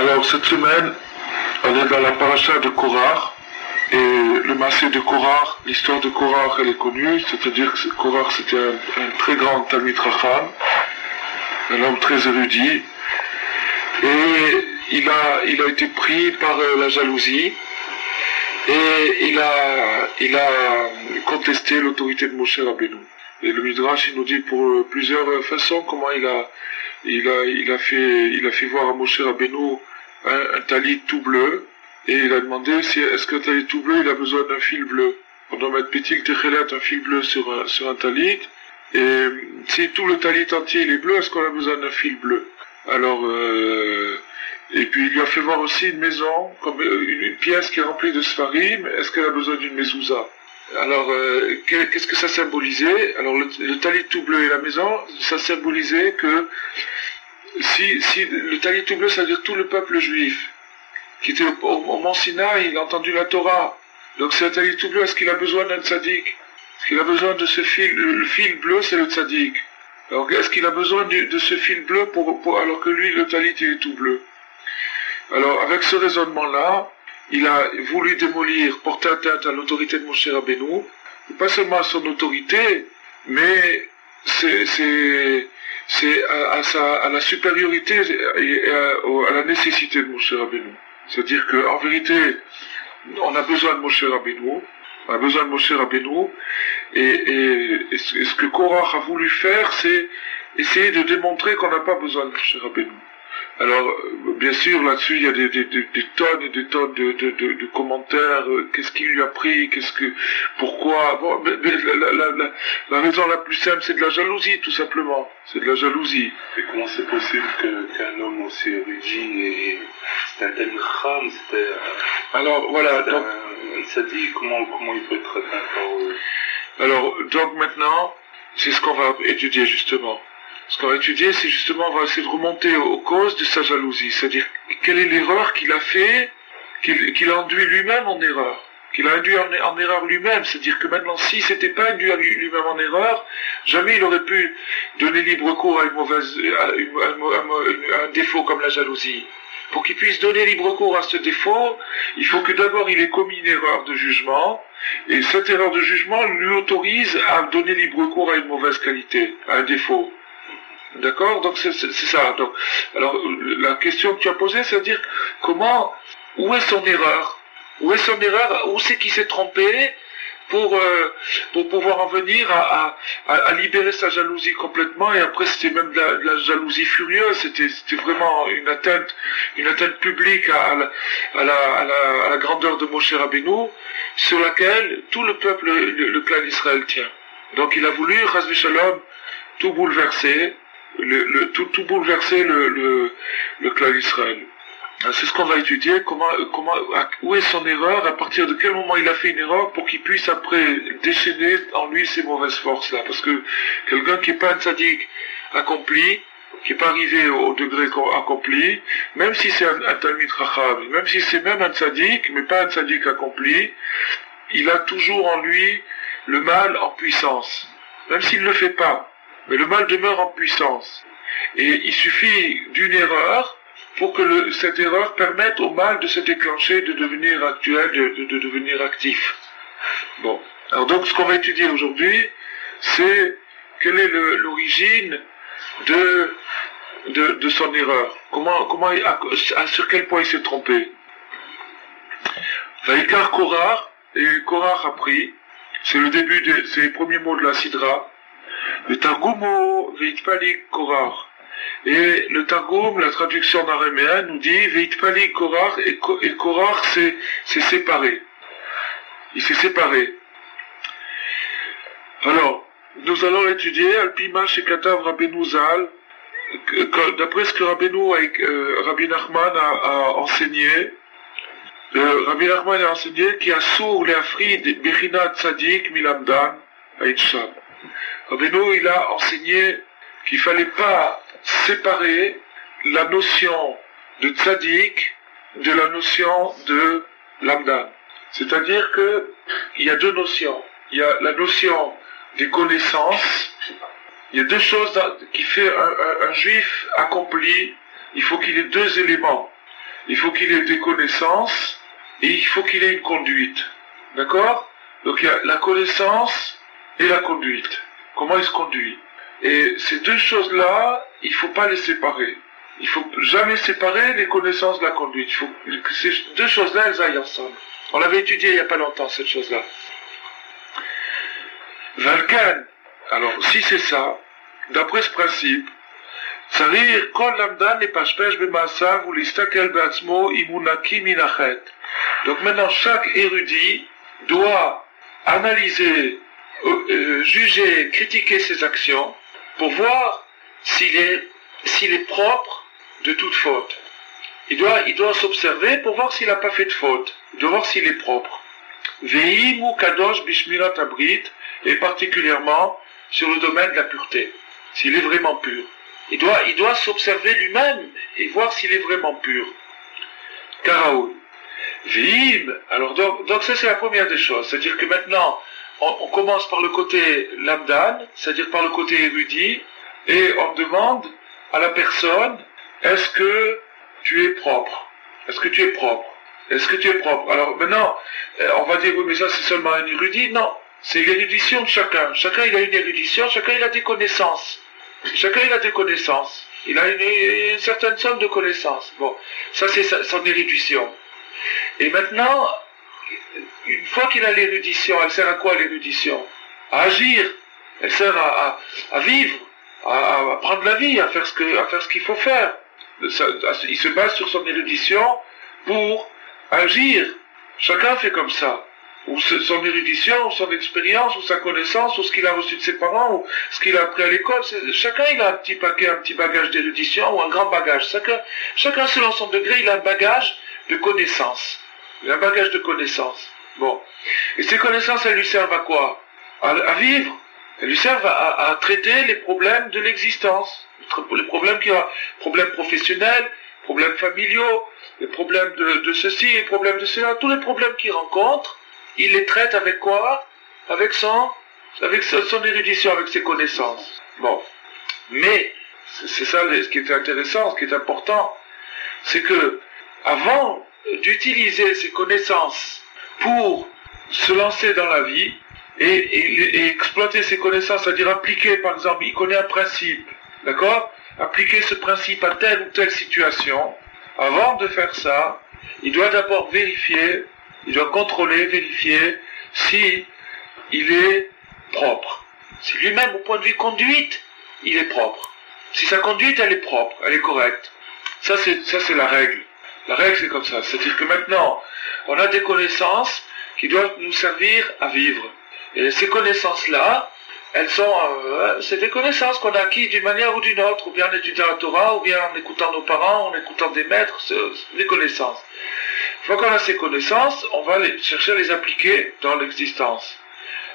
Alors cette semaine, on est dans la paracha de Korach, et le massé de Korach, l'histoire de Korach elle est connue, c'est-à-dire que Korach c'était un très grand Talmid Chacham, un homme très érudit, et il a été pris par la jalousie, et il a contesté l'autorité de Moshe Rabbeinu. Et le Midrash il nous dit pour plusieurs façons comment il a fait voir à Moshe Rabbeinu un talit tout bleu, et il a demandé si est-ce qu'un talit tout bleu il a besoin d'un fil bleu. On doit mettre pétil techelet, un fil bleu sur un talit, et si tout le talit entier il est bleu, est-ce qu'on a besoin d'un fil bleu? Alors et puis il lui a fait voir aussi une maison, comme une pièce qui est remplie de sfarim, est-ce qu'elle a besoin d'une mezouza? Alors, qu'est-ce que ça symbolisait? Alors, le talit tout bleu et la maison, ça symbolisait que si le talit tout bleu, ça veut dire tout le peuple juif, qui était au Mont Sinaï, il a entendu la Torah. Donc, c'est un talit tout bleu, est-ce qu'il a besoin d'un tzaddik? Est-ce qu'il a besoin de ce fil? Le fil bleu, c'est le tzaddik. Alors, est-ce qu'il a besoin de ce fil bleu alors que lui, le talit, il est tout bleu? Alors, avec ce raisonnement-là, il a voulu démolir, porter atteinte à l'autorité de Moshe Rabbeinu, et pas seulement à son autorité, mais c'est à la supériorité et à la nécessité de Moshe Rabbeinu. C'est-à-dire qu'en vérité, on a besoin de Moshe Rabbeinu, et ce que Korach a voulu faire, c'est essayer de démontrer qu'on n'a pas besoin de Moshe Rabbeinu. Alors, bien sûr, là-dessus, il y a des tonnes et des tonnes de commentaires. Qu'est-ce qu'il lui a pris? Pourquoi? Bon, la raison la plus simple, c'est de la jalousie, tout simplement. C'est de la jalousie. Et comment c'est possible qu'un homme aussi érudit c'était un tel Kham, c'était... Alors, voilà. Donc, un sadi, comment il peut être atteint par... Alors, donc maintenant, c'est ce qu'on va étudier, justement. Ce qu'on va étudier, c'est justement, on va essayer de remonter aux causes de sa jalousie. C'est-à-dire, quelle est l'erreur qu'il a fait, qu'il a induit lui-même en erreur. Qu'il a induit en erreur lui-même. C'est-à-dire que maintenant, si c'était pas induit lui-même en erreur, jamais il aurait pu donner libre cours à un défaut comme la jalousie. Pour qu'il puisse donner libre cours à ce défaut, il faut que d'abord il ait commis une erreur de jugement, et cette erreur de jugement lui autorise à donner libre cours à une mauvaise qualité, à un défaut. D'accord? Donc c'est ça. Donc, alors la question que tu as posée, c'est-à-dire où est son erreur? Où c'est qu'il s'est trompé pour pouvoir en venir à libérer sa jalousie complètement, et après c'était même de la jalousie furieuse, c'était vraiment une atteinte publique à la grandeur de Moshe Rabbeinu, sur laquelle tout le peuple, le clan d'Israël tient. Donc il a voulu, Chas v'Shalom, tout bouleverser, tout bouleverser le clan d'Israël. C'est ce qu'on va étudier, où est son erreur, à partir de quel moment il a fait une erreur pour qu'il puisse après déchaîner en lui ces mauvaises forces-là. Parce que quelqu'un qui n'est pas un tzaddik accompli, qui n'est pas arrivé au degré accompli, même si c'est un Talmid Chacham, même si c'est même un tzaddik, mais pas un tzaddik accompli, il a toujours en lui le mal en puissance. Même s'il ne le fait pas. Mais le mal demeure en puissance. Et il suffit d'une erreur pour que cette erreur permette au mal de se déclencher, de devenir actuel, de devenir actif. Bon. Alors donc ce qu'on va étudier aujourd'hui, c'est quelle est l'origine de son erreur. Sur quel point il s'est trompé. Vaikar Korach, et Korach a pris, c'est les premiers mots de la Sidra. Le Targum Veitpalik Korach. Et le Targum, la traduction en araméen, nous dit Veitpalik Korach, et Korach s'est séparé. Il s'est séparé. Alors, nous allons étudier Alpima Shekatav Rabbeinu Zal, d'après ce que Rabbi Nachman a enseigné. Rabbi Nachman a enseigné qui a sourd les Afrid Bechina Tzadik Milamdan Aïtsham. Rabbeinu, il a enseigné qu'il ne fallait pas séparer la notion de tzaddik de la notion de lamdan. C'est-à-dire qu'il y a deux notions. Il y a la notion des connaissances. Il y a deux choses qui fait un juif accompli. Il faut qu'il ait deux éléments. il faut qu'il ait des connaissances et il faut qu'il ait une conduite. D'accord? Donc il y a la connaissance et la conduite. Comment il se conduit? Et ces deux choses-là, il ne faut pas les séparer. Il ne faut jamais séparer les connaissances de la conduite. Il faut que ces deux choses-là, elles aillent ensemble. On l'avait étudié il n'y a pas longtemps, cette chose-là. Valkan, alors si c'est ça, d'après ce principe, Tsarir kol lamdan lepashpesh b'maasav ulistakel be'atzmo imunaki minachet. Donc maintenant, chaque érudit doit analyser, juger, critiquer ses actions pour voir s'il est propre de toute faute. Il doit s'observer pour voir s'il n'a pas fait de faute. Il doit voir s'il est propre. Ve'imu kadosh bishmirat abrit, et particulièrement sur le domaine de la pureté. S'il est vraiment pur. Il doit s'observer lui-même et voir s'il est vraiment pur. Karaoul. Ve'im, alors donc ça c'est la première des choses. C'est-à-dire que maintenant, on commence par le côté lamdan, c'est-à-dire par le côté érudit, et on demande à la personne, est-ce que tu es propre? Est-ce que tu es propre? Est-ce que tu es propre? Alors maintenant, on va dire, oui, mais ça c'est seulement un érudit. Non, c'est l'érudition de chacun. Chacun il a une érudition, chacun il a des connaissances. Chacun il a des connaissances. Il a une certaine somme de connaissances. Bon, ça c'est son érudition. Et maintenant, une fois qu'il a l'érudition, elle sert à quoi l'érudition? À agir. Elle sert à vivre, à prendre la vie, à faire ce qu'il faut faire. Il se base sur son érudition pour agir. Chacun fait comme ça. Ou son érudition, ou son expérience, ou sa connaissance, ou ce qu'il a reçu de ses parents, ou ce qu'il a appris à l'école. Chacun il a un petit bagage d'érudition, ou un grand bagage. Chacun selon son degré, il a un bagage de connaissances. Il a un bagage de connaissances. Bon. Et ces connaissances, elles lui servent à quoi? À vivre. Elles lui servent à traiter les problèmes de l'existence. Les problèmes problèmes professionnels, problèmes familiaux, les problèmes de ceci, les problèmes de cela, tous les problèmes qu'il rencontre, il les traite avec quoi? Avec son érudition, avec ses connaissances. Bon. Mais, c'est ça ce qui est intéressant, ce qui est important, c'est que, avant d'utiliser ses connaissances pour se lancer dans la vie, et exploiter ses connaissances, c'est-à-dire appliquer, par exemple, il connaît un principe, d'accord? Appliquer ce principe à telle ou telle situation. Avant de faire ça, il doit d'abord vérifier, il doit contrôler, vérifier si il est propre. Si lui-même, au point de vue conduite, il est propre. Si sa conduite, elle est propre, elle est correcte. Ça, c'est la règle. La règle, c'est comme ça. C'est-à-dire que maintenant, on a des connaissances qui doivent nous servir à vivre. Et ces connaissances-là, c'est des connaissances qu'on a acquises d'une manière ou d'une autre, ou bien en étudiant la Torah, ou bien en écoutant nos parents, en écoutant des maîtres, c'est des connaissances. Une fois qu'on a ces connaissances, on va chercher à les appliquer dans l'existence.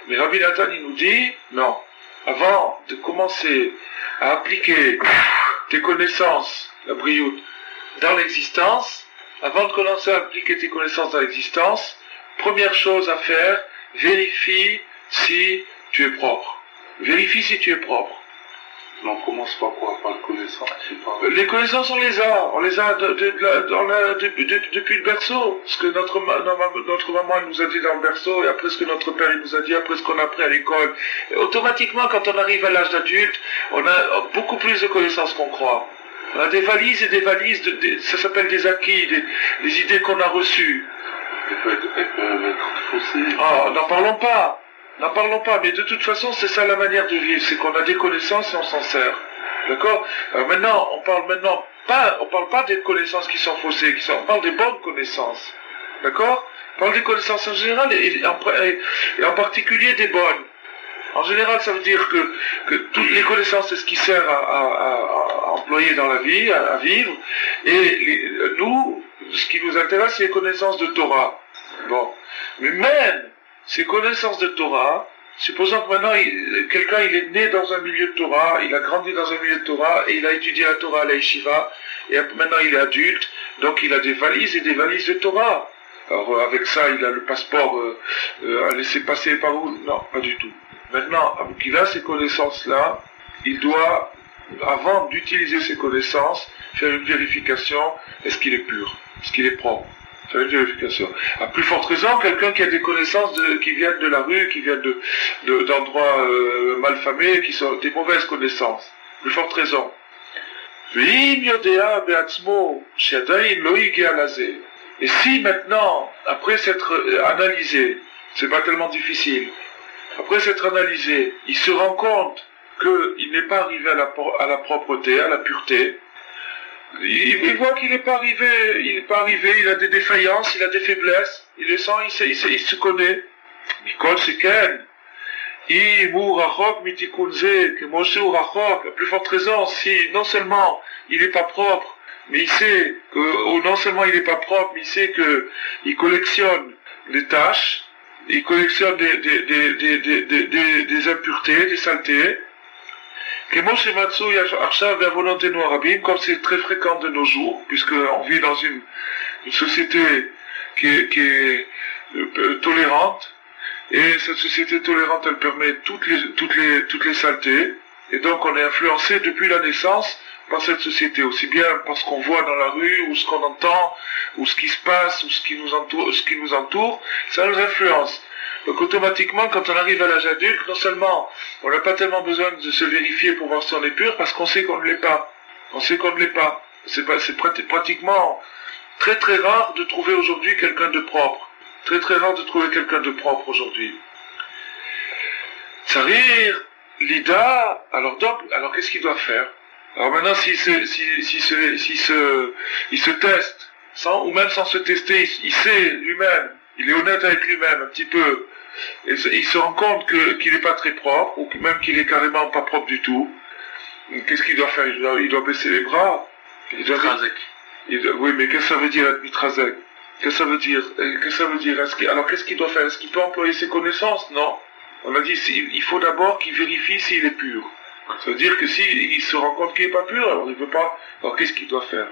Mais Rabbi Nathan, il nous dit, non, avant de commencer à appliquer tes connaissances, la brioute, dans l'existence, avant de commencer à appliquer tes connaissances dans l'existence, première chose à faire, vérifie si tu es propre. Vérifie si tu es propre. Mais on commence par quoi? Par la connaissance? Les connaissances, on les a depuis le berceau. Ce que notre maman elle nous a dit dans le berceau, et après ce que notre père il nous a dit, après ce qu'on a appris à l'école. Et automatiquement, quand on arrive à l'âge d'adulte, on a beaucoup plus de connaissances qu'on croit. On a des valises et des valises, ça s'appelle des acquis, des idées qu'on a reçues. Elles peuvent être faussées. Ah, n'en parlons pas. N'en parlons pas, mais de toute façon, c'est ça la manière de vivre, c'est qu'on a des connaissances et on s'en sert. D'accord? Alors maintenant, on parle pas des connaissances qui sont faussées, on parle des bonnes connaissances. D'accord? On parle des connaissances en général et en particulier des bonnes. En général, ça veut dire que toutes les connaissances, c'est ce qui sert à employer dans la vie, à vivre. Et nous, ce qui nous intéresse, c'est les connaissances de Torah. Bon. Mais même ces connaissances de Torah, supposons que maintenant, quelqu'un il est né dans un milieu de Torah, il a grandi dans un milieu de Torah, et il a étudié la Torah à la Yeshiva, et maintenant il est adulte, donc il a des valises et des valises de Torah. Alors avec ça, il a le passeport à laisser passer par où? Non, pas du tout. Maintenant, qu'il a ces connaissances-là, il doit, avant d'utiliser ces connaissances, faire une vérification, est-ce qu'il est pur? parce qu'il est propre. Ça veut dire vérification. À plus forte raison, quelqu'un qui a des connaissances qui viennent de la rue, qui viennent d'endroits malfamés, qui sont des mauvaises connaissances. Plus forte raison. Et si maintenant, après s'être analysé, c'est pas tellement difficile, après s'être analysé, il se rend compte qu'il n'est pas arrivé à la propreté, à la pureté, il voit qu'il n'est pas arrivé, il a des défaillances, il a des faiblesses, il les sent, il se connaît. Mikol Sheken, à plus forte raison, si non seulement il n'est pas propre, mais il sait que, ou non seulement il n'est pas propre, mais il sait que il collectionne des tâches, il collectionne des impuretés, des saletés, comme c'est très fréquent de nos jours, puisqu'on vit dans une société qui est tolérante, et cette société tolérante, elle permet toutes les saletés, et donc on est influencé depuis la naissance par cette société, aussi bien par ce qu'on voit dans la rue, ou ce qu'on entend, ou ce qui se passe, ou ce qui nous entoure, ça nous influence. Donc automatiquement, quand on arrive à l'âge adulte, non seulement on n'a pas tellement besoin de se vérifier pour voir si on est pur, parce qu'on sait qu'on ne l'est pas. On sait qu'on ne l'est pas. C'est pratiquement très très rare de trouver aujourd'hui quelqu'un de propre. Très très rare de trouver quelqu'un de propre aujourd'hui. Tsarir, Lida, alors qu'est-ce qu'il doit faire? Alors maintenant, s'il se teste, ou même sans se tester, il sait lui-même, il est honnête avec lui-même un petit peu, et il se rend compte qu'il n'est pas très propre, ou même qu'il est carrément pas propre du tout. Qu'est-ce qu'il doit faire? Il doit baisser les bras. Oui, mais qu'est-ce que ça veut dire être mitrazek? Qu'est-ce que ça veut dire? Alors qu'est-ce qu'il doit faire? Est-ce qu'il peut employer ses connaissances? Non. On a dit il faut d'abord qu'il vérifie s'il est pur. Ça veut dire que s'il se rend compte qu'il n'est pas pur, alors il ne veut pas. Alors qu'est-ce qu'il doit faire?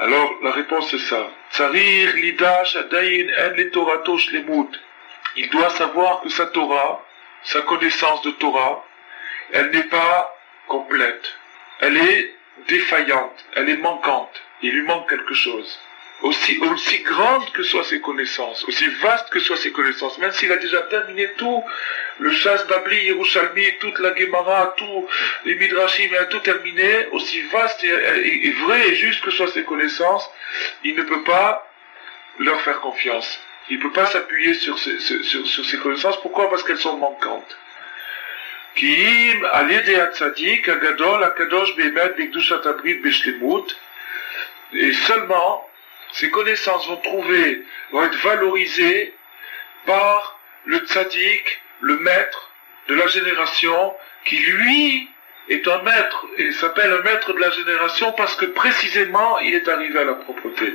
Alors la réponse c'est ça. Tsarir lidash adayin en le torato shlemut. Il doit savoir que sa Torah, sa connaissance de Torah, elle n'est pas complète. Elle est défaillante, elle est manquante. Il lui manque quelque chose. Aussi grande que soient ses connaissances, aussi vaste que soient ses connaissances, même s'il a déjà terminé tout, le Shas Babli, Yerushalmi, toute la Gemara, tous les Midrashim, il a tout terminé, aussi vaste et vrai et juste que soient ses connaissances, il ne peut pas leur faire confiance. Il ne peut pas s'appuyer sur ses connaissances. Pourquoi? Parce qu'elles sont manquantes. Kiim al-yedei hatzadik agadol akadosh be'emet b'kedushat habrit b'shlemut. Et seulement ces connaissances vont être valorisées par le tzaddik, le maître de la génération, qui lui est un maître, et s'appelle un maître de la génération parce que précisément il est arrivé à la propreté.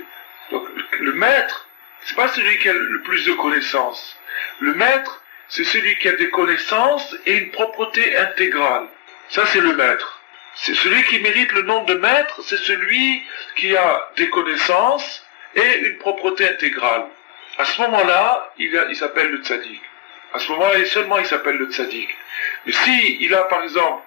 Donc le maître, c'est pas celui qui a le plus de connaissances. Le maître, c'est celui qui a des connaissances et une propreté intégrale. Ça c'est le maître. C'est celui qui mérite le nom de maître, c'est celui qui a des connaissances et une propreté intégrale. À ce moment-là, il s'appelle le tzaddik. À ce moment-là, et seulement il s'appelle le tzaddik. Mais si il a, par exemple,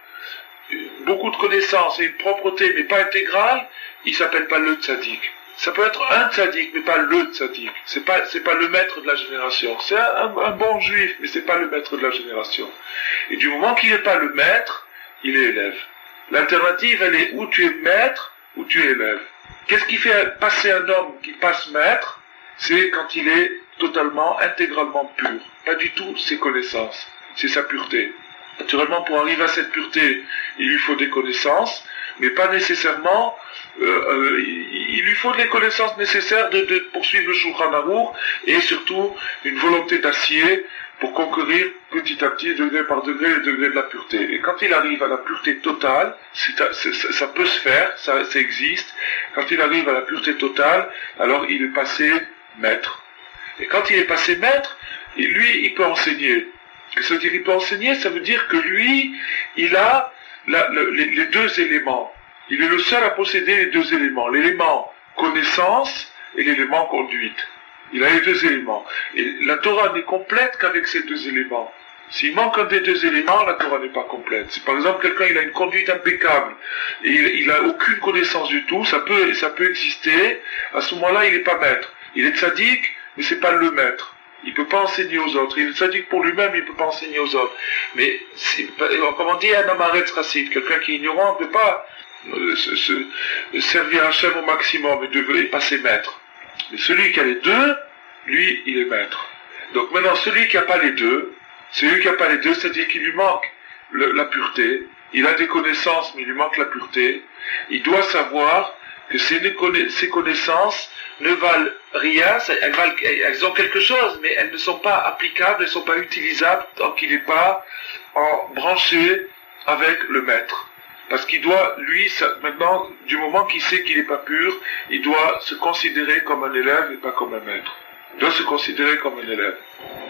beaucoup de connaissances et une propreté, mais pas intégrale, il s'appelle pas le tzaddik. Ça peut être un tzaddik, mais pas le tzaddik. C'est pas le maître de la génération. C'est un bon juif, mais c'est pas le maître de la génération. Et du moment qu'il n'est pas le maître, il est élève. L'alternative, elle est où tu es maître, ou tu es élève. Qu'est-ce qui fait passer un homme qui passe maître? C'est quand il est totalement, intégralement pur. Pas du tout ses connaissances. C'est sa pureté. Naturellement, pour arriver à cette pureté, il lui faut des connaissances, mais pas nécessairement, il lui faut les connaissances nécessaires de poursuivre le Shulchan Aruch, et surtout une volonté d'acier pour conquérir petit à petit, degré par degré, le degré de la pureté. Et quand il arrive à la pureté totale, ça peut se faire, ça existe. Quand il arrive à la pureté totale, alors il est passé maître. Et quand il est passé maître, lui, il peut enseigner. Ça veut dire il peut enseigner, ça veut dire que lui, il a les deux éléments. Il est le seul à posséder les deux éléments. L'élément connaissance et l'élément conduite. Il a les deux éléments. Et la Torah n'est complète qu'avec ces deux éléments. S'il manque un des deux éléments, la Torah n'est pas complète. Si par exemple quelqu'un il a une conduite impeccable et il a aucune connaissance du tout, ça peut exister. À ce moment-là, il n'est pas maître. Il est tzaddik, mais c'est pas le maître. Il peut pas enseigner aux autres. Il est tzaddik pour lui-même, il peut pas enseigner aux autres. Mais comme on dit, un amaretz racide, quelqu'un qui est ignorant ne peut pas servir Hachem au maximum et devrait passer maître. Mais celui qui a les deux, lui, il est maître. Donc maintenant, celui qui n'a pas les deux, c'est-à-dire qu'il lui manque la pureté, il a des connaissances, mais il lui manque la pureté, il doit savoir que ces connaissances ne valent rien, elles ont quelque chose, mais elles ne sont pas applicables, elles ne sont pas utilisables tant qu'il n'est pas branché avec le maître. Parce qu'il doit, lui, maintenant, du moment qu'il sait qu'il n'est pas pur, il doit se considérer comme un élève et pas comme un maître. Il doit se considérer comme un élève.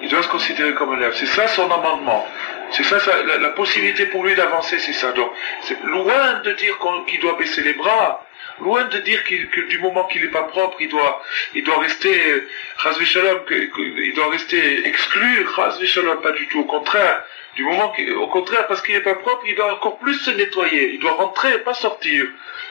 Il doit se considérer comme un élève. C'est ça son amendement. C'est ça, la possibilité pour lui d'avancer, c'est ça. Donc, c'est loin de dire qu'il doit baisser les bras, loin de dire que du moment qu'il n'est pas propre, il doit rester, chas v'shalom, il doit rester exclu, chas v'shalom, pas du tout. Au contraire, au contraire, parce qu'il n'est pas propre, il doit encore plus se nettoyer. Il doit rentrer, pas sortir.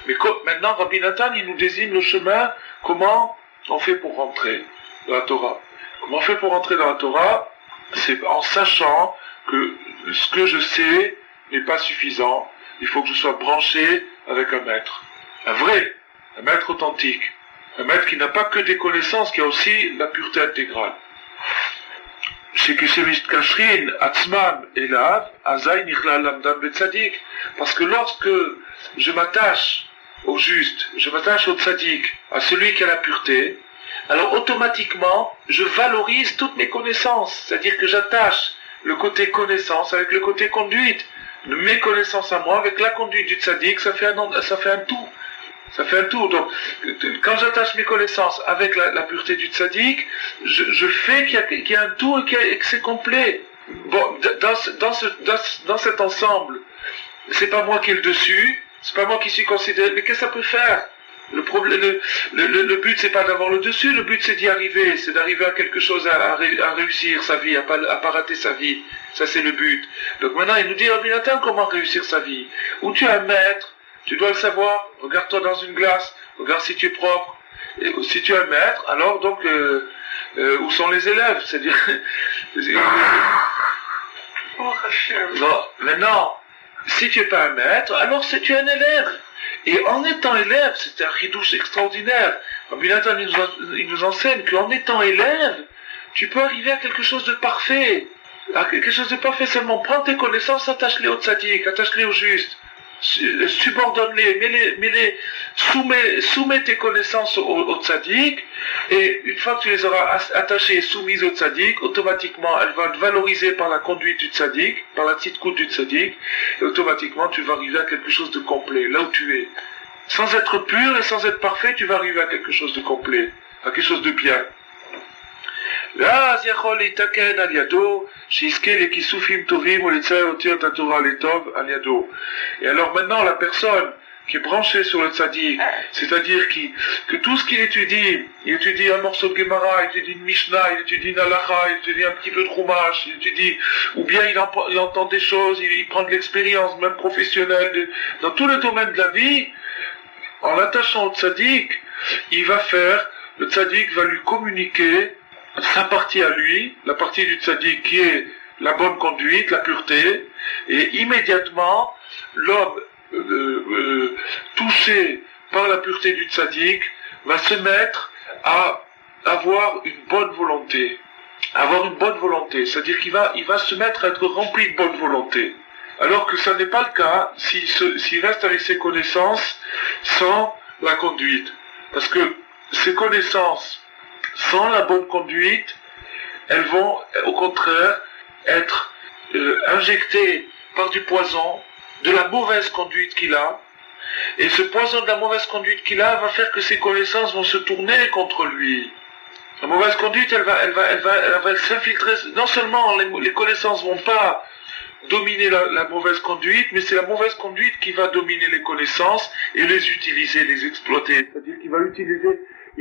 Mais maintenant, Rabbi Nathan, il nous désigne le chemin, comment on fait pour rentrer dans la Torah. Comment on fait pour rentrer dans la Torah? C'est en sachant que ce que je sais n'est pas suffisant. Il faut que je sois branché avec un maître. Un maître authentique. Un maître qui n'a pas que des connaissances, qui a aussi la pureté intégrale. Parce que lorsque je m'attache au juste, je m'attache au tzaddik, à celui qui a la pureté, alors automatiquement, je valorise toutes mes connaissances. C'est-à-dire que j'attache le côté connaissance avec le côté conduite. Mes connaissances à moi avec la conduite du tzaddik, ça fait un tout. Ça fait un tout. Donc, quand j'attache mes connaissances avec la pureté du tzaddik, je fais qu'il y a un tout et que c'est complet. Bon, dans cet ensemble, c'est pas moi qui ai le dessus, c'est pas moi qui suis considéré, mais qu'est-ce que ça peut faire? Le but c'est pas d'avoir le dessus, le but c'est d'y arriver, c'est d'arriver à quelque chose, à réussir sa vie, à pas rater sa vie. Ça c'est le but. Donc maintenant il nous dit, Rabbi Nathan, comment réussir sa vie? Où tu as un maître, tu dois le savoir, regarde-toi dans une glace, regarde si tu es propre. Et si tu es un maître, alors donc, où sont les élèves? C'est-à-dire... non, maintenant, si tu n'es pas un maître, alors tu es un élève. Et en étant élève, c'est un ridouche extraordinaire. Rabbi Nathan, il nous enseigne qu'en étant élève, tu peux arriver à quelque chose de parfait. À quelque chose de parfait, seulement prends tes connaissances, attache-les au tzaddik, attache-les au juste. Subordonne-les, soumets tes connaissances au tzaddik, et une fois que tu les auras attachées et soumises au tzaddik, automatiquement elles vont être valorisées par la conduite du tzaddik, par la tzidkout du tzaddik, et automatiquement tu vas arriver à quelque chose de complet, là où tu es. Sans être pur et sans être parfait, tu vas arriver à quelque chose de complet, à quelque chose de bien. Et alors maintenant la personne qui est branchée sur le tzaddik, c'est-à-dire que tout ce qu'il étudie, il étudie un morceau de Gemara, il étudie une Mishnah, il étudie une Halacha, il étudie un petit peu de Chumash, il étudie, ou bien il entend des choses, il prend de l'expérience, même professionnelle, dans tous les domaines de la vie, en l'attachant au tzaddik, le tzaddik va lui communiquer sa partie à lui, la partie du tzaddik qui est la bonne conduite, la pureté, et immédiatement, l'homme touché par la pureté du tzaddik va se mettre à avoir une bonne volonté. C'est-à-dire qu'il va se mettre à être rempli de bonne volonté. Alors que ça n'est pas le cas s'il reste avec ses connaissances sans la conduite. Parce que ces connaissances sans la bonne conduite, elles vont au contraire être injectées par du poison, de la mauvaise conduite qu'il a, et ce poison de la mauvaise conduite qu'il a va faire que ses connaissances vont se tourner contre lui. La mauvaise conduite, elle va s'infiltrer. Non seulement les connaissances vont pas dominer la mauvaise conduite, mais c'est la mauvaise conduite qui va dominer les connaissances et les utiliser, les exploiter. C'est-à-dire qu'il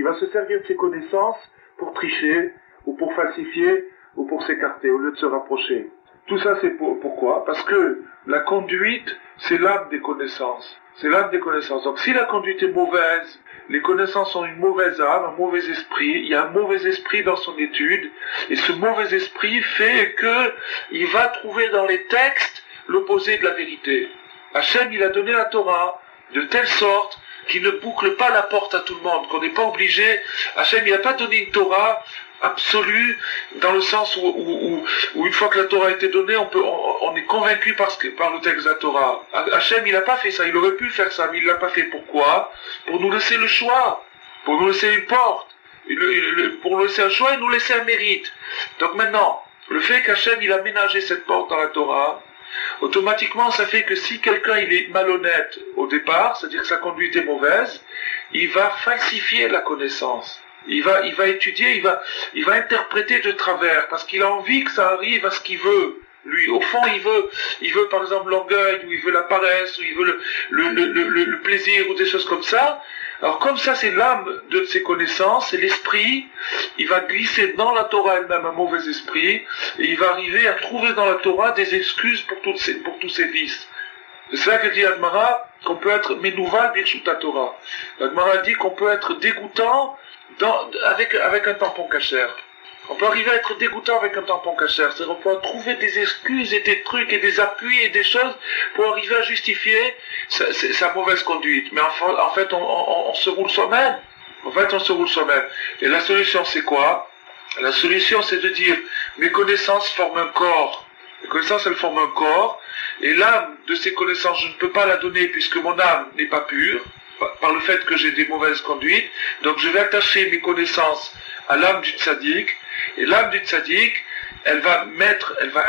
va se servir de ses connaissances pour tricher, ou pour falsifier, ou pour s'écarter, au lieu de se rapprocher. Tout ça, c'est pourquoi? Parce que la conduite, c'est l'âme des connaissances. C'est l'âme des connaissances. Donc si la conduite est mauvaise, les connaissances ont une mauvaise âme, un mauvais esprit, il y a un mauvais esprit dans son étude, et ce mauvais esprit fait que il va trouver dans les textes l'opposé de la vérité. Hachem, il a donné la Torah de telle sorte qu'il ne boucle pas la porte à tout le monde, qu'on n'est pas obligé. Hachem, il n'a pas donné une Torah absolue, dans le sens où une fois que la Torah a été donnée, on est convaincu par le texte de la Torah. Hachem, il n'a pas fait ça, il aurait pu faire ça, mais il l'a pas fait. Pourquoi? Pour nous laisser le choix, pour nous laisser une porte, pour nous laisser un choix et nous laisser un mérite. Donc maintenant, le fait qu'Hachem, il a ménagé cette porte dans la Torah, automatiquement, ça fait que si quelqu'un il est malhonnête au départ, c'est-à-dire que sa conduite est mauvaise, il va falsifier la connaissance. Il va étudier, il va interpréter de travers, parce qu'il a envie que ça arrive à ce qu'il veut. Lui, au fond, il veut par exemple l'orgueil, ou il veut la paresse, ou il veut le plaisir, ou des choses comme ça. Alors comme ça, c'est l'âme de ses connaissances, c'est l'esprit, il va glisser dans la Torah elle-même un mauvais esprit, et il va arriver à trouver dans la Torah des excuses pour tous ses vices. C'est ça que dit Admara, qu'on peut être menouval birshut Torah. Admara dit qu'on peut être dégoûtant avec un tampon kasher. On peut arriver à être dégoûtant avec un tampon kasher. C'est-à-dire qu'on peut trouver des excuses et des trucs et des appuis et des choses pour arriver à justifier sa mauvaise conduite. Mais en fait, on se roule soi-même. En fait, on se roule soi-même. Et la solution, c'est quoi? La solution, c'est de dire, mes connaissances forment un corps. Les connaissances, elles forment un corps. Et l'âme de ces connaissances, je ne peux pas la donner puisque mon âme n'est pas pure, par le fait que j'ai des mauvaises conduites. Donc je vais attacher mes connaissances à l'âme du tzaddik. Et l'âme du tzaddik, elle va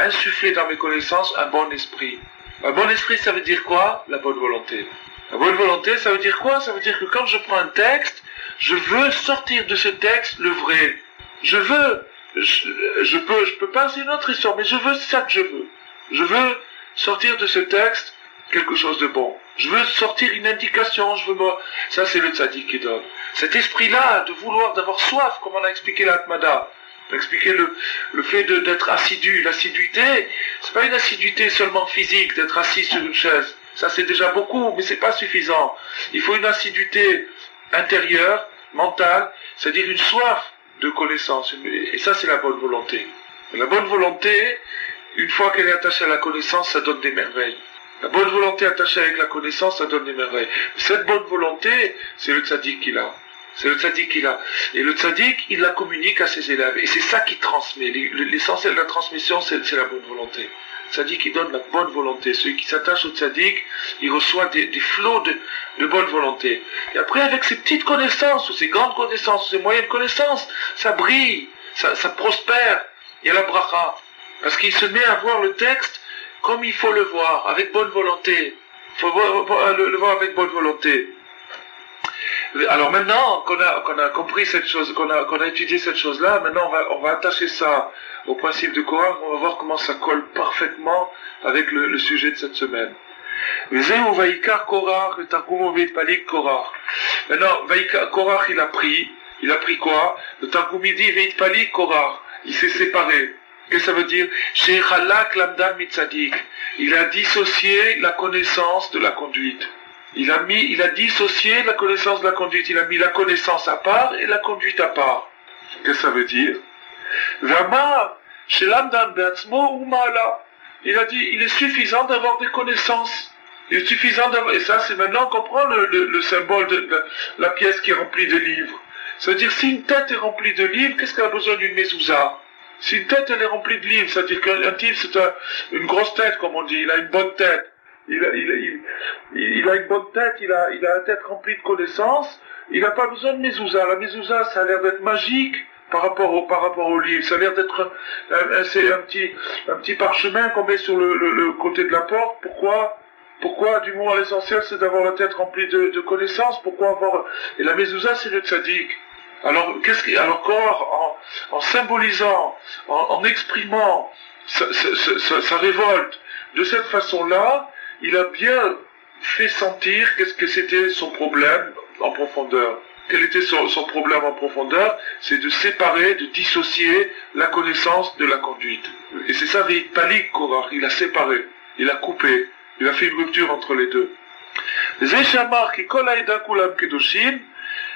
insuffler dans mes connaissances un bon esprit. Un bon esprit, ça veut dire quoi? La bonne volonté. La bonne volonté, ça veut dire quoi? Ça veut dire que quand je prends un texte, je veux sortir de ce texte le vrai. Je peux pas, c'est une autre histoire, mais je veux ça que je veux. Je veux sortir de ce texte quelque chose de bon. Je veux sortir une indication, ça c'est le tzaddik qui donne. Cet esprit-là, d'avoir soif, comme on a expliqué l'Atmada, on a expliqué le fait d'être assidu. L'assiduité, c'est pas une assiduité seulement physique, d'être assis sur une chaise. Ça c'est déjà beaucoup, mais c'est pas suffisant. Il faut une assiduité intérieure, mentale, c'est-à-dire une soif de connaissance. Et ça c'est la bonne volonté. La bonne volonté, une fois qu'elle est attachée à la connaissance, ça donne des merveilles. La bonne volonté attachée avec la connaissance, ça donne des merveilles. Cette bonne volonté, c'est le tzaddik qui l'a. C'est le tzaddik qui l'a. Et le tzaddik, il la communique à ses élèves. Et c'est ça qui transmet. L'essentiel de la transmission, c'est la bonne volonté. Le tzaddik, il donne la bonne volonté. Celui qui s'attache au tzaddik, il reçoit des flots de bonne volonté. Et après, avec ses petites connaissances, ou ses grandes connaissances, ou ses moyennes connaissances, ça brille, ça prospère. Il y a la bracha. Parce qu'il se met à voir le texte comme il faut le voir, avec bonne volonté. Il faut le voir avec bonne volonté. Alors maintenant qu'on a compris cette chose, qu'on a étudié cette chose-là, maintenant on va attacher ça au principe de Korach, on va voir comment ça colle parfaitement avec le sujet de cette semaine. Maintenant, Korach il a pris quoi? Le Targum dit Veitpalik Korach, il s'est séparé. Qu'est-ce que ça veut dire? Il a dissocié la connaissance de la conduite. Il a dissocié la connaissance de la conduite. Il a mis la connaissance à part et la conduite à part. Qu'est-ce que ça veut dire? Il a dit, il est suffisant d'avoir des connaissances. Il est suffisant d'avoir, et ça c'est maintenant qu'on comprend le symbole de la pièce qui est remplie de livres. Ça veut dire, si une tête est remplie de livres, qu'est-ce qu'elle a besoin d'une mezouza? Si une tête elle est remplie de livres, c'est-à-dire qu'un type c'est une grosse tête comme on dit, il a une bonne tête, il a une bonne tête, il a la tête remplie de connaissances, il n'a pas besoin de mezouza. La mezouza ça a l'air d'être magique par rapport au livre, ça a l'air d'être c'est un petit parchemin qu'on met sur le côté de la porte. Pourquoi du moins l'essentiel c'est d'avoir la tête remplie de connaissances? Pourquoi avoir, et la mezouza c'est le tzaddik. Alors en symbolisant, en exprimant sa révolte de cette façon-là, il a bien fait sentir qu'est-ce que c'était son problème en profondeur. quel était son problème en profondeur? C'est de séparer, de dissocier la connaissance de la conduite. Et c'est ça, Palik Korach, il a séparé, il a coupé, il a fait une rupture entre les deux.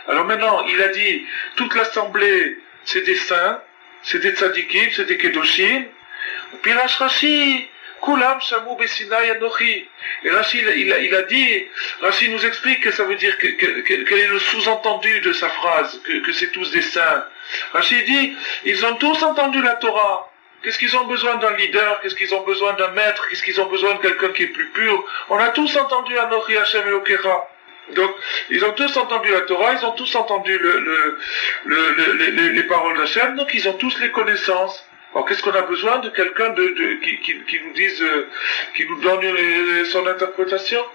Alors maintenant, il a dit, toute l'assemblée, c'est des saints, c'est des tzadikim, c'est des kedoshim. Pirash Rashi, Kulam Shamu Besinaï Anochi. Et Rashi, il a dit, Rashi nous explique que ça veut dire, quel est le sous-entendu de sa phrase, que c'est tous des saints. Rashi dit, ils ont tous entendu la Torah. Qu'est-ce qu'ils ont besoin d'un leader? Qu'est-ce qu'ils ont besoin d'un maître? Qu'est-ce qu'ils ont besoin de quelqu'un qui est plus pur? On a tous entendu Anochi Hashem Elokecha. Donc, ils ont tous entendu la Torah, ils ont tous entendu les paroles d'Hachem, donc ils ont tous les connaissances. Alors, qu'est-ce qu'on a besoin de quelqu'un qui nous dise, qui nous donne son interprétation?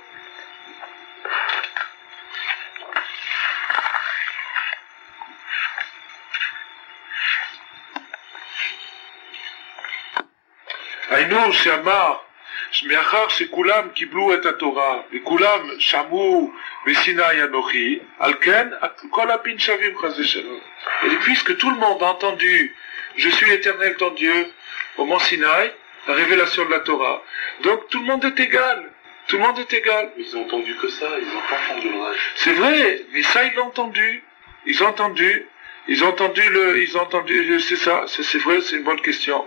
Aïnou, Shamar, Shmeachar, Shekulam, Kiblou et Torah, et Kulam, Shamu, Besinaï Anochi, Alken, Kolapin Shavim Chazeshalom. Et puisque tout le monde a entendu, je suis l'Éternel ton Dieu, au mont Sinaï, la révélation de la Torah. Donc tout le monde est égal. Tout le monde est égal. Ils ont entendu que ça, ils n'ont pas entendu le reste. C'est vrai, mais ça ils l'ont entendu. Ils ont entendu, c'est ça, c'est vrai, c'est une bonne question.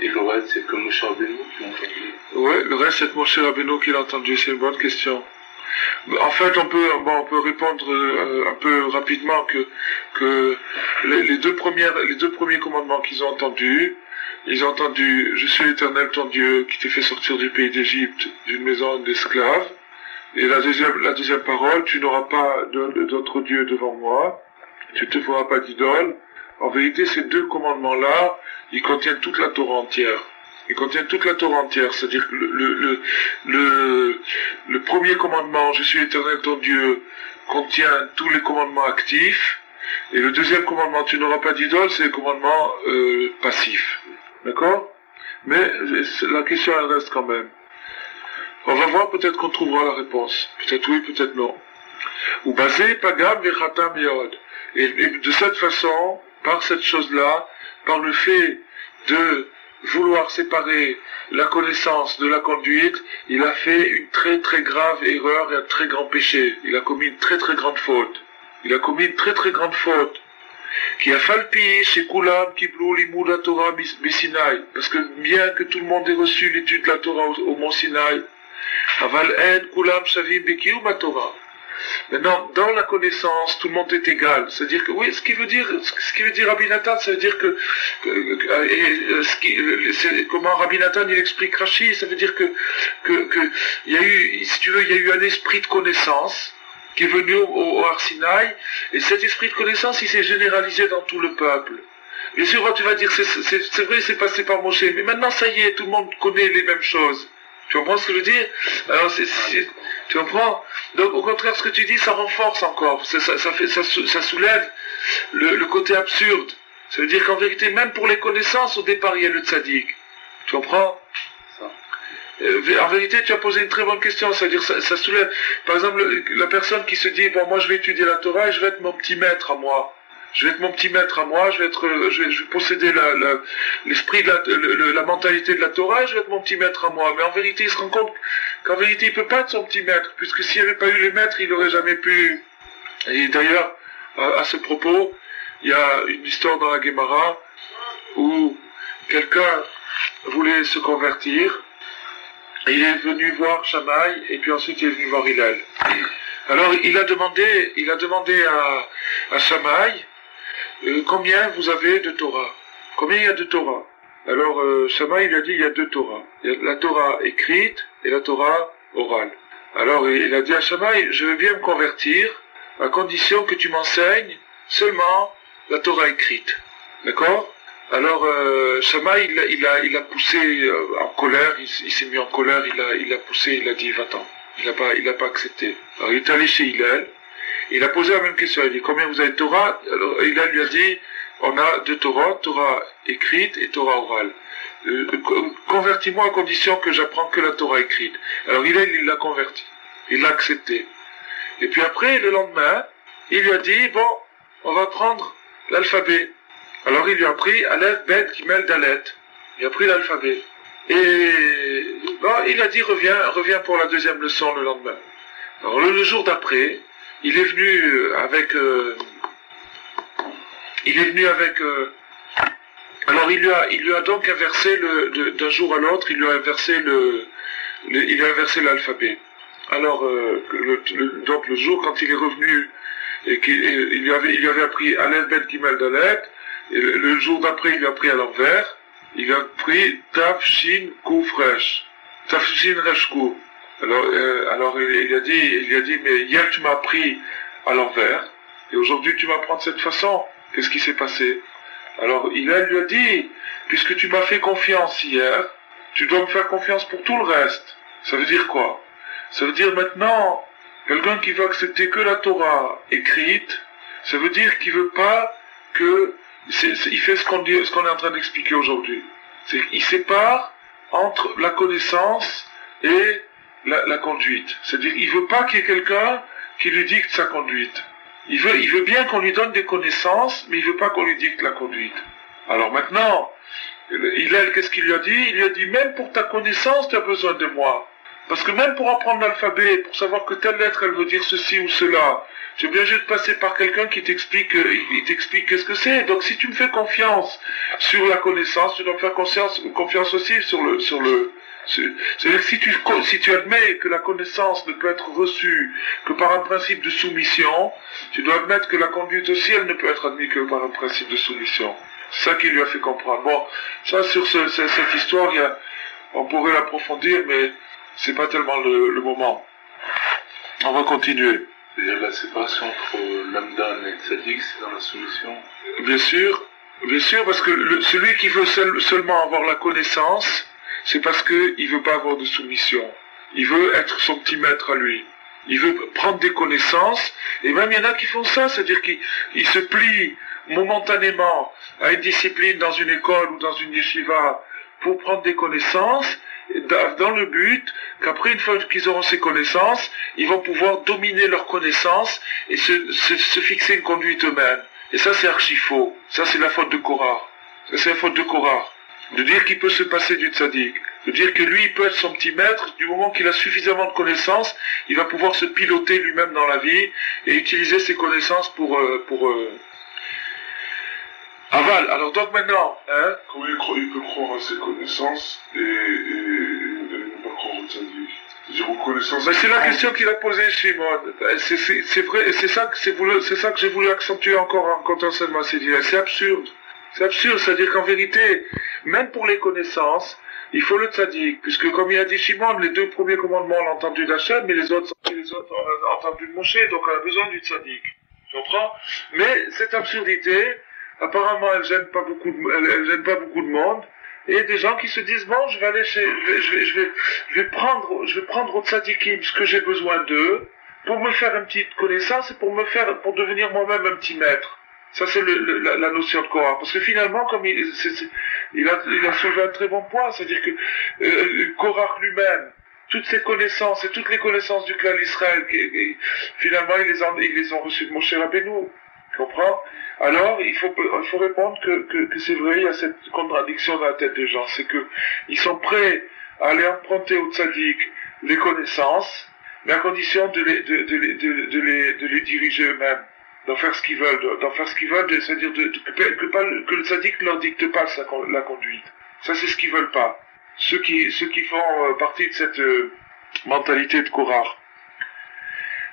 Et le reste, c'est que Moshe Rabbeinu qui l'a entendu. Ouais, le reste, c'est Moshe Rabbeinu qui l'a entendu, c'est une bonne question. En fait, on peut répondre un peu rapidement que les deux premiers commandements qu'ils ont entendus, ils ont entendu, je suis l'Éternel ton Dieu qui t'ai fait sortir du pays d'Égypte, d'une maison d'esclaves. Et la deuxième parole, tu n'auras pas d'autre Dieu devant moi, tu ne te feras pas d'idole. En vérité, ces deux commandements-là, ils contiennent toute la Torah entière. Ils contiennent toute la Torah entière, c'est-à-dire que le premier commandement, je suis l'Éternel ton Dieu, contient tous les commandements actifs, et le deuxième commandement, tu n'auras pas d'idole, c'est le commandement passif. D'accord? Mais la question, elle reste quand même. On va voir, peut-être qu'on trouvera la réponse. Peut-être oui, peut-être non. Ou basé, pagam, vechatam, yod. Et de cette façon, par cette chose-là, par le fait de vouloir séparer la connaissance de la conduite, il a fait une très très grave erreur et un très grand péché. Il a commis une très très grande faute. Qui a falpi chez Kulam Kiblou Limud la Torah Bessinaï. Parce que bien que tout le monde ait reçu l'étude de la Torah au mont Sinaï, Aval En Kulam Shavim Bekium la Torah. Maintenant, dans la connaissance, tout le monde est égal. C'est-à-dire que, oui, ce qui veut dire Rabbi Nathan, ça veut dire comment Rabbi Nathan, il explique Rashi, ça veut dire que il y a eu, si tu veux, il y a eu un esprit de connaissance qui est venu au Har Sinaï, et cet esprit de connaissance, il s'est généralisé dans tout le peuple. Bien sûr, tu vas dire, c'est vrai, c'est passé par Moshe, mais maintenant, ça y est, tout le monde connaît les mêmes choses. Tu comprends ce que je veux dire? Alors, tu comprends? Donc, au contraire, ce que tu dis, ça renforce encore. Ça soulève le côté absurde. Ça veut dire qu'en vérité, même pour les connaissances, au départ, il y a le tzaddik. Tu comprends? En vérité, tu as posé une très bonne question. C'est-à-dire, ça soulève. Par exemple, la personne qui se dit, bon, moi, je vais étudier la Torah et je vais être mon petit maître à moi. Je vais posséder l'esprit de la mentalité de la Torah et je vais être mon petit maître à moi. Mais en vérité, il se rend compte qu'en vérité, il peut pas être son petit maître, puisque s'il n'y avait pas eu les maîtres, il n'aurait jamais pu. Et d'ailleurs, à ce propos, il y a une histoire dans la Gemara où quelqu'un voulait se convertir. Et il est venu voir Shammai et puis ensuite il est venu voir Hillel. Alors il a demandé à Shammai, combien vous avez de Torah? Combien il y a de Torah? Alors Shammai lui a dit, il y a deux Torah. Il y a la Torah écrite et la Torah orale. Alors il a dit à Shammai, je veux bien me convertir à condition que tu m'enseignes seulement la Torah écrite. D'accord? Alors Shammai il a poussé en colère, il s'est mis en colère, il a poussé, il a dit va-t'en. Il n'a pas accepté. Alors il est allé chez Hillel. Il a posé la même question. Il a dit, combien vous avez de Torah? Alors Hillel lui a dit, on a deux Torah, Torah écrite et Torah orale. Convertis-moi à condition que j'apprends que la Torah écrite. Alors Hillel, il l'a converti. Il l'a accepté. Et puis après, le lendemain, il lui a dit, bon, on va prendre l'alphabet. Alors il lui a appris Aleph, Bet, Gimel, Dalet. Il a pris l'alphabet. Et bon, il a dit, reviens pour la deuxième leçon le lendemain. Alors le jour d'après, il est venu avec... alors il lui a donc inversé d'un jour à l'autre, il lui a inversé l'alphabet. Alors donc le jour quand il est revenu et il lui avait appris Aleph, Bet, Gimel, Dalet, et le jour d'après il lui a appris à l'envers, il lui a appris Tav, Shin, Kuf, Resh. Tav, Shin, Resh, Kuf. Alors il lui a dit mais hier tu m'as appris à l'envers et aujourd'hui tu m'apprends de cette façon. Qu'est-ce qui s'est passé? Alors il lui a dit, puisque tu m'as fait confiance hier, tu dois me faire confiance pour tout le reste. Ça veut dire quoi? Ça veut dire maintenant, quelqu'un qui veut accepter que la Torah écrite, ça veut dire qu'il veut pas que... il fait ce qu'on est en train d'expliquer aujourd'hui. Il sépare entre la connaissance et la conduite. C'est-à-dire il veut pas qu'il y ait quelqu'un qui lui dicte sa conduite. Il veut bien qu'on lui donne des connaissances, mais il veut pas qu'on lui dicte la conduite. Alors maintenant, Hillel, qu'est-ce qu'il lui a dit? Il lui a dit, même pour ta connaissance, tu as besoin de moi. Parce que même pour apprendre l'alphabet, pour savoir que telle lettre, elle veut dire ceci ou cela, j'ai bien obligé de passer par quelqu'un qui t'explique qu'est-ce que c'est. Donc si tu me fais confiance sur la connaissance, tu dois me faire confiance aussi c'est-à-dire que si tu admets que la connaissance ne peut être reçue que par un principe de soumission, tu dois admettre que la conduite aussi, elle ne peut être admise que par un principe de soumission. C'est ça qui lui a fait comprendre. Bon, ça sur cette histoire, on pourrait l'approfondir, mais c'est pas tellement le moment. On va continuer. C'est-à-dire la séparation entre l'Amdan et le Tzadik, c'est dans la soumission. Bien sûr, parce que celui qui veut seulement avoir la connaissance, c'est parce qu'il veut pas avoir de soumission. Il veut être son petit maître à lui. Il veut prendre des connaissances, et même il y en a qui font ça, c'est-à-dire qu'ils se plient momentanément à une discipline dans une école ou dans une yeshiva pour prendre des connaissances, dans le but qu'après, une fois qu'ils auront ces connaissances, ils vont pouvoir dominer leurs connaissances et se fixer une conduite eux-mêmes. Et ça, c'est archi faux. Ça, c'est la faute de Korah. De dire qu'il peut se passer du tzaddik. De dire que lui, il peut être son petit maître, du moment qu'il a suffisamment de connaissances, il va pouvoir se piloter lui-même dans la vie et utiliser ses connaissances pour aval. Alors donc maintenant, Comment il peut croire à ses connaissances et ne pas croire au tzaddik? C'est-à-dire aux connaissances... Mais c'est la question qu'il a posée, Shimon. C'est vrai, c'est ça que j'ai voulu accentuer encore en comptant seulement ces dire. C'est absurde. C'est-à-dire qu'en vérité, même pour les connaissances, il faut le tzaddik, puisque comme il a dit Shimon, les 2 premiers commandements on l'a entendu d'Hachem, mais les autres on a entendu de Moshe, donc on a besoin du tzaddik. Tu comprends? Mais cette absurdité, apparemment, elle gêne pas beaucoup de monde, et des gens qui se disent bon, je vais prendre au tzaddikim ce que j'ai besoin d'eux, pour me faire une petite connaissance et pour devenir moi-même un petit maître. Ça, c'est la notion de Korah. Parce que finalement, comme il a soulevé un très bon point, c'est-à-dire que Korah lui-même, toutes ses connaissances et toutes les connaissances du clan Israël, finalement, ils les ont reçues de Moshe Rabbeinu. Tu comprends? Alors, il faut répondre que c'est vrai, il y a cette contradiction dans la tête des gens. C'est que ils sont prêts à aller emprunter au tzaddik les connaissances, mais à condition de les diriger eux-mêmes. D'en faire ce qu'ils veulent, c'est-à-dire que le tzaddik ne leur dicte pas la conduite. Ça, c'est ce qu'ils veulent pas. Ceux qui font partie de cette mentalité de Korah.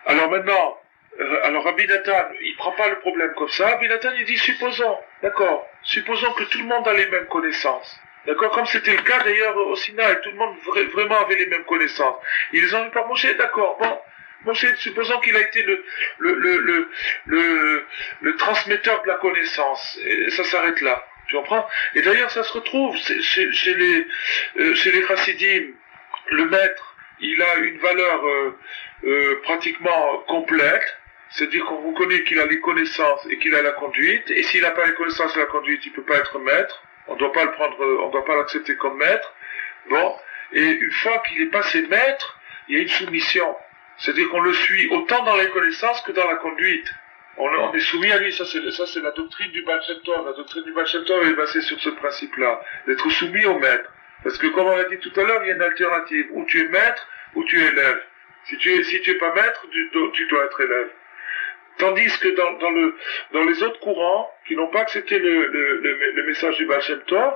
Alors maintenant, Rabbi Nathan, il prend pas le problème comme ça. Rabbi Nathan, il dit, supposons que tout le monde a les mêmes connaissances. D'accord? Comme c'était le cas d'ailleurs au Sinaï, tout le monde vraiment avait les mêmes connaissances. Ils les ont vu par Moshe, d'accord, bon. Moshe, supposons qu'il a été le transmetteur de la connaissance, et ça s'arrête là, tu comprends? Et d'ailleurs, ça se retrouve chez les chassidim, le maître, il a une valeur pratiquement complète, c'est-à-dire qu'on reconnaît qu'il a les connaissances et qu'il a la conduite, et s'il n'a pas les connaissances et la conduite, il peut pas être maître, on doit pas l'accepter comme maître, bon, et une fois qu'il est passé maître, il y a une soumission. C'est-à-dire qu'on le suit autant dans les connaissances que dans la conduite. On est soumis à lui, ça c'est la doctrine du Baal Shem Tov. La doctrine du Baal Shem Tov est basée sur ce principe-là, d'être soumis au maître. Parce que comme on l'a dit tout à l'heure, il y a une alternative, ou tu es maître, ou tu es élève. Si tu es pas maître, tu dois être élève. Tandis que dans les autres courants, qui n'ont pas accepté le message du Baal Shem Tov,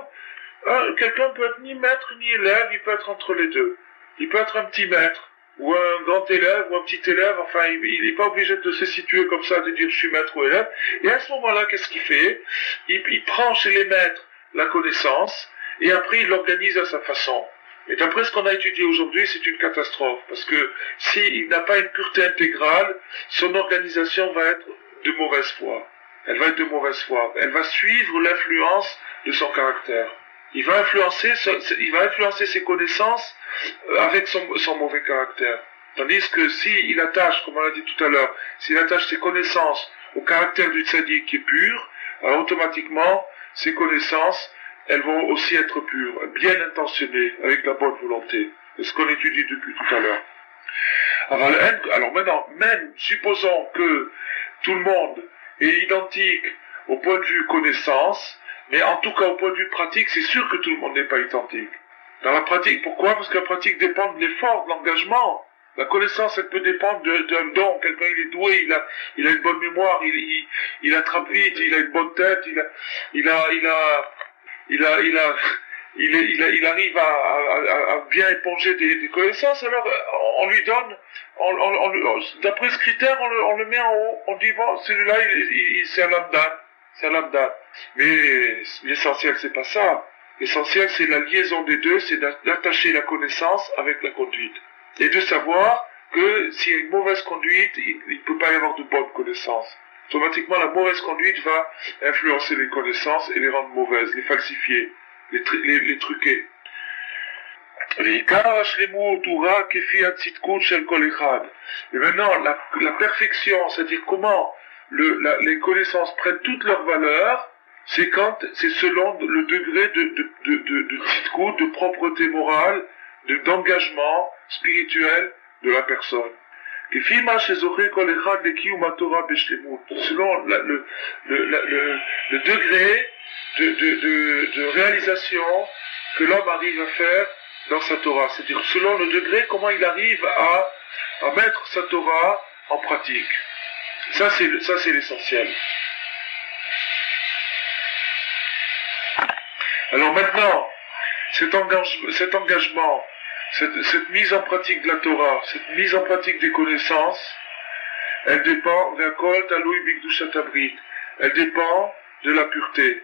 quelqu'un peut être ni maître ni élève, il peut être entre les deux. Il peut être un petit maître, ou un grand élève, ou un petit élève, enfin, il n'est pas obligé de se situer comme ça, de dire je suis maître ou élève. Et à ce moment-là, qu'est-ce qu'il fait? Il prend chez les maîtres la connaissance, et après il l'organise à sa façon. Et d'après ce qu'on a étudié aujourd'hui, c'est une catastrophe, parce que s'il n'a pas une pureté intégrale, son organisation va être de mauvaise foi. Elle va être de mauvaise foi. Elle va suivre l'influence de son caractère. Il va influencer ses connaissances avec son mauvais caractère. Tandis que s'il attache, comme on l'a dit tout à l'heure, s'il attache ses connaissances au caractère du tzaddik qui est pur, alors automatiquement, ses connaissances, elles vont aussi être pures, bien intentionnées, avec la bonne volonté. C'est ce qu'on étudie depuis tout à l'heure. Alors maintenant, même supposons que tout le monde est identique au point de vue connaissance, mais en tout cas au point de vue pratique, c'est sûr que tout le monde n'est pas identique. Dans la pratique, pourquoi? Parce que la pratique dépend de l'effort, de l'engagement. La connaissance, elle peut dépendre d'un don. Quelqu'un, il est doué, il a une bonne mémoire, il attrape vite, il a une bonne tête, il arrive à bien éponger des connaissances. Alors, on lui donne, d'après ce critère, on le met en haut. On dit bon, celui-là, c'est un lambda. C'est un lambda. Mais l'essentiel, c'est pas ça. L'essentiel, c'est la liaison des deux, c'est d'attacher la connaissance avec la conduite. Et de savoir que s'il y a une mauvaise conduite, il ne peut pas y avoir de bonnes connaissances. Automatiquement, la mauvaise conduite va influencer les connaissances et les rendre mauvaises, les falsifier, les truquer. Et maintenant, la perfection, c'est-à-dire comment les connaissances prennent toute leur valeur, c'est selon le degré de tzidkut, de propreté morale, d'engagement spirituel de la personne. Selon le degré de réalisation que l'homme arrive à faire dans sa Torah, c'est-à-dire selon le degré comment il arrive à mettre sa Torah en pratique. Ça c'est l'essentiel. Alors maintenant, cet engagement, cette mise en pratique de la Torah, cette mise en pratique des connaissances, elle dépend elle dépend de la pureté.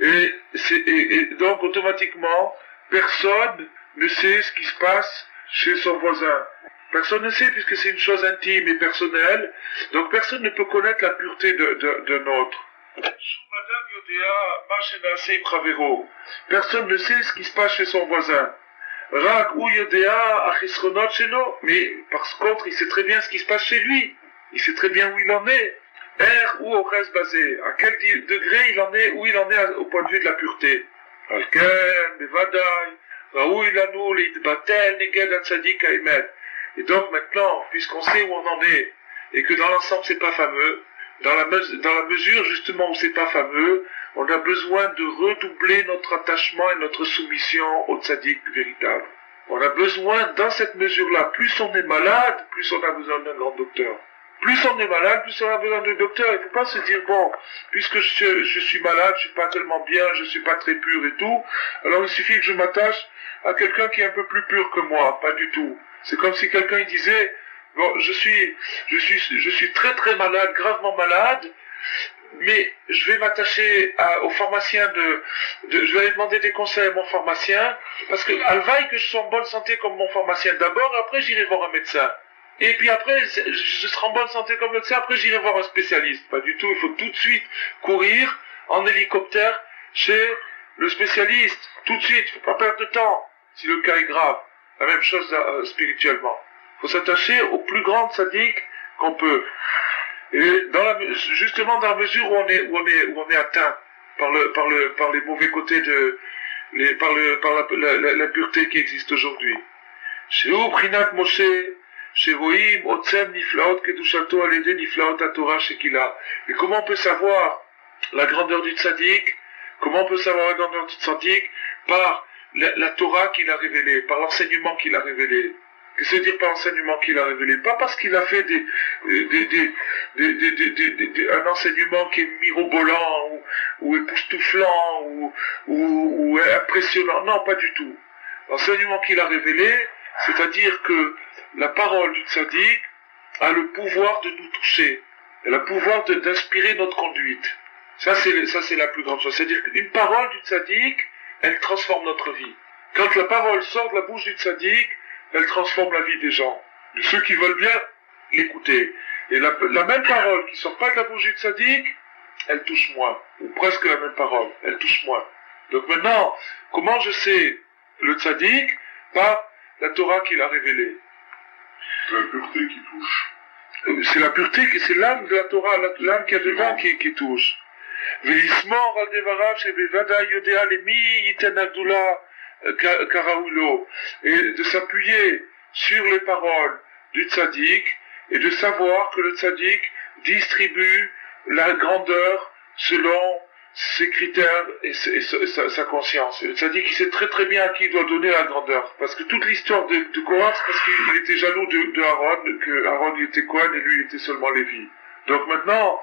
Et donc automatiquement, personne ne sait ce qui se passe chez son voisin. Personne ne sait puisque c'est une chose intime et personnelle, donc personne ne peut connaître la pureté d'un autre. Personne ne sait ce qui se passe chez son voisin. Mais par contre, il sait très bien ce qui se passe chez lui. Il sait très bien où il en est. Ou au reste basé. À quel degré il en est, où il en est au point de vue de la pureté. Et donc maintenant, puisqu'on sait où on en est, et que dans l'ensemble c'est pas fameux, dans la mesure justement où c'est pas fameux, on a besoin de redoubler notre attachement et notre soumission au tzaddik véritable. On a besoin, dans cette mesure-là, plus on est malade, plus on a besoin d'un grand docteur. Plus on est malade, plus on a besoin d'un docteur. Il ne faut pas se dire, bon, puisque je suis malade, je suis pas tellement bien, je suis pas très pur et tout, alors il suffit que je m'attache à quelqu'un qui est un peu plus pur que moi. Pas du tout. C'est comme si quelqu'un disait, bon, je suis très très malade, gravement malade, mais je vais m'attacher au pharmacien je vais aller demander des conseils à mon pharmacien, parce que alvaille que je sois en bonne santé comme mon pharmacien d'abord, après j'irai voir un médecin. Et puis après, je serai en bonne santé comme médecin, après j'irai voir un spécialiste. Pas du tout, il faut tout de suite courir en hélicoptère chez le spécialiste. Tout de suite, il ne faut pas perdre de temps, si le cas est grave. La même chose spirituellement. Il faut s'attacher au plus grand tzaddik qu'on peut. Et justement dans la mesure où on est atteint par les mauvais côtés par la pureté qui existe aujourd'hui. Chez Prinat Moshe, Sheroim, Otsem, Niflaot, Kedushato, Alédé, Niflaot, Atora, Shekila. Et comment on peut savoir la grandeur du tzaddik? Comment on peut savoir la grandeur du tzaddik? Par la Torah qu'il a révélée, par l'enseignement qu'il a révélé. Qu'est-ce que veut dire par l'enseignement qu'il a révélé? Pas parce qu'il a fait un enseignement qui est mirobolant, ou époustouflant, ou impressionnant. Non, pas du tout. L'enseignement qu'il a révélé, c'est-à-dire que la parole du tzaddik a le pouvoir de nous toucher. Elle a le pouvoir d'inspirer notre conduite. Ça, c'est la plus grande chose. C'est-à-dire qu'une parole du tzaddik, elle transforme notre vie. Quand la parole sort de la bouche du tzaddik, elle transforme la vie des gens. De ceux qui veulent bien l'écouter. Et la même parole qui sort pas de la bouche du tzaddik, elle touche moins. Ou presque la même parole. Elle touche moins. Donc maintenant, comment je sais le tzaddik? Par la Torah qu'il a révélée. C'est la pureté qui touche. C'est la pureté, c'est l'âme de la Torah, l'âme qu'il y a dedans qui touche. Velismor al devarav shebevada yodea lemi yiten agdula karaoulo. Et de s'appuyer sur les paroles du tzaddik et de savoir que le tzaddik distribue la grandeur selon ses critères et sa conscience. Et le tzaddik, il sait très très bien à qui il doit donner la grandeur. Parce que toute l'histoire de Korah, c'est parce qu'il était jaloux de Aaron, que Aaron il était Kohen et lui il était seulement Lévi. Donc maintenant,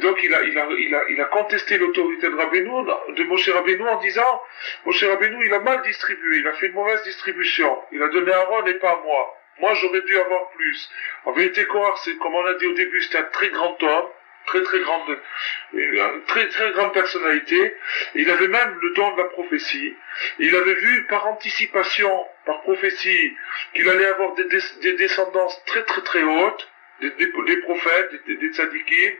donc il a contesté l'autorité de Moshe Rabbeinu en disant, Moshe Rabbeinu il a mal distribué, il a fait une mauvaise distribution, il a donné à Aaron et pas à moi. Moi j'aurais dû avoir plus. En vérité, Korah, c'est comme on a dit au début, c'était un très grand homme, une très très grande personnalité. Et il avait même le don de la prophétie. Et il avait vu par anticipation, par prophétie, qu'il allait avoir des descendances très très très hautes. Des prophètes, des tzadikim.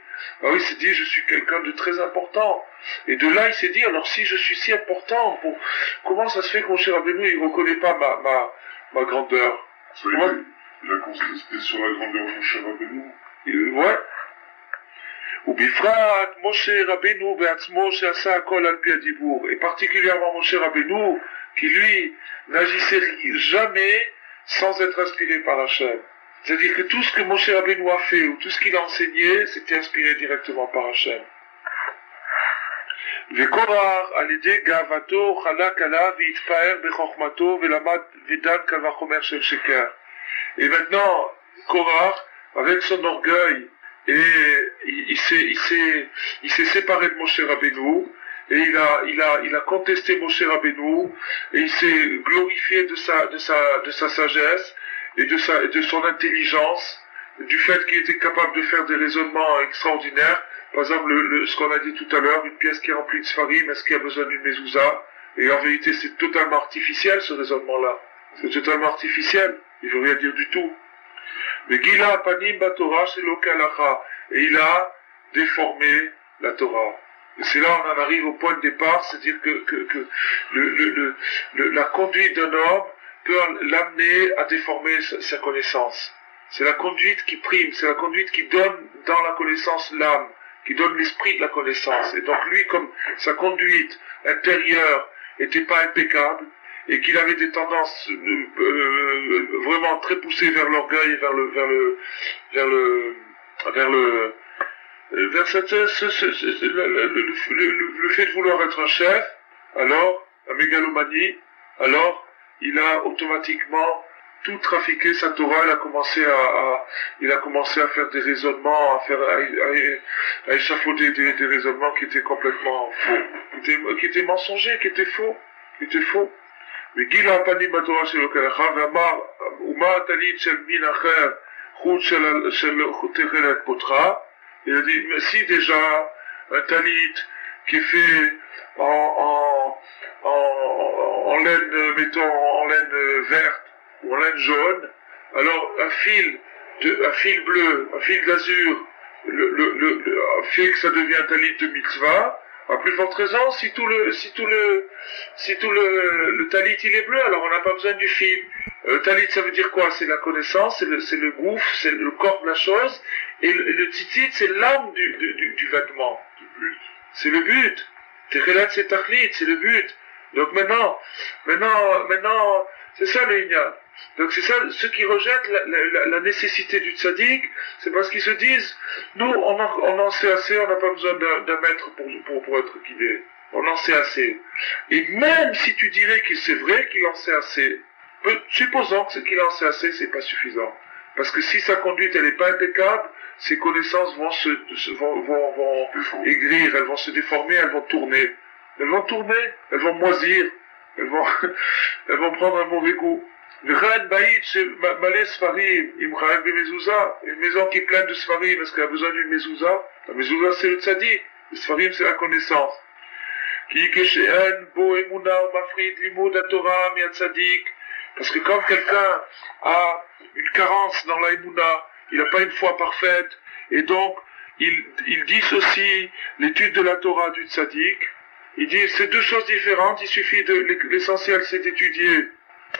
Alors il s'est dit, je suis quelqu'un de très important. Et de là, il s'est dit, alors si je suis si important, comment ça se fait que Moshe Rabbeinu, il reconnaît pas ma grandeur? Il a contesté sur la grandeur de Moshe Rabbeinu. Ouais. Ou bifrat, Moshe Rabbeinu, be'atzmo, she'asa akol al pi hadibour. Et particulièrement Moshe Rabbeinu, qui lui, n'agissait jamais sans être inspiré par Hachem. C'est-à-dire que tout ce que Moshe Rabbeinu a fait, ou tout ce qu'il a enseigné, c'était inspiré directement par Hachem. Vekorar, alidé gavato, chalak alav, vitpaer, bechokmato, velamad, vedan, kalvachomer, shel sheker. Et maintenant, Korah, avec son orgueil, et il s'est séparé de Moshe Rabbeinu, et il a contesté Moshe Rabbeinu, et il s'est glorifié de sa sagesse, et de son intelligence, du fait qu'il était capable de faire des raisonnements extraordinaires. Par exemple, ce qu'on a dit tout à l'heure, une pièce qui est remplie de sfarim, est-ce qu'il y a besoin d'une mezouza? Et en vérité, c'est totalement artificiel, ce raisonnement-là. C'est totalement artificiel. Il veut rien dire du tout. Mais Gila Panim Batorah Shelokalacha. Et il a déformé la Torah. Et c'est là on en arrive au point de départ, c'est-à-dire que la conduite d'un homme peut l'amener à déformer sa connaissance. C'est la conduite qui prime, c'est la conduite qui donne dans la connaissance l'âme, qui donne l'esprit de la connaissance. Et donc lui, comme sa conduite intérieure n'était pas impeccable, et qu'il avait des tendances vraiment très poussées vers l'orgueil, vers le fait de vouloir être un chef, alors, la mégalomanie, alors, il a automatiquement tout trafiqué sa Torah, il a commencé à faire des raisonnements, à échafauder des raisonnements qui étaient complètement faux, qui étaient mensongers, qui étaient faux. Mais Gila Panim Batorah Shelokalacha, V'amar, Uma Talit Shel Min Acher, Chut Shel Techelet Potra, il a dit, mais si déjà, un talit qui est fait en laine, mettons, en laine verte ou en laine jaune, alors un fil bleu, un fil d'azur, fait que ça devient un talit de mitzvah. À plus forte raison, si tout le talit il est bleu, alors on n'a pas besoin du fil. Talit, ça veut dire quoi? C'est la connaissance, c'est le gouffre, c'est le corps de la chose, et le tzitzit, c'est l'âme du vêtement. C'est le but. Techelet, c'est tachlit, c'est le but. Donc maintenant, c'est ça le inyan. Donc c'est ça, ceux qui rejettent la nécessité du tzaddik, c'est parce qu'ils se disent, nous on en sait assez, on n'a pas besoin d'un maître pour être guidé. On en sait assez. Et même si tu dirais que c'est vrai qu'il en sait assez, supposons qu'il en sait assez, c'est pas suffisant. Parce que si sa conduite elle n'est pas impeccable, ses connaissances vont aigrir, elles vont se déformer, elles vont tourner. Elles vont moisir, elles vont prendre un mauvais goût. Une maison qui est pleine de Sfarim, est-ce qu'elle a besoin d'une mezouza? La mezouza c'est le tzaddik, le Sfarim c'est la connaissance. Parce que quand quelqu'un a une carence dans la émouna, il n'a pas une foi parfaite, et donc il dissocie l'étude de la Torah du tzaddik. Il dit c'est deux choses différentes, il suffit l'essentiel c'est d'étudier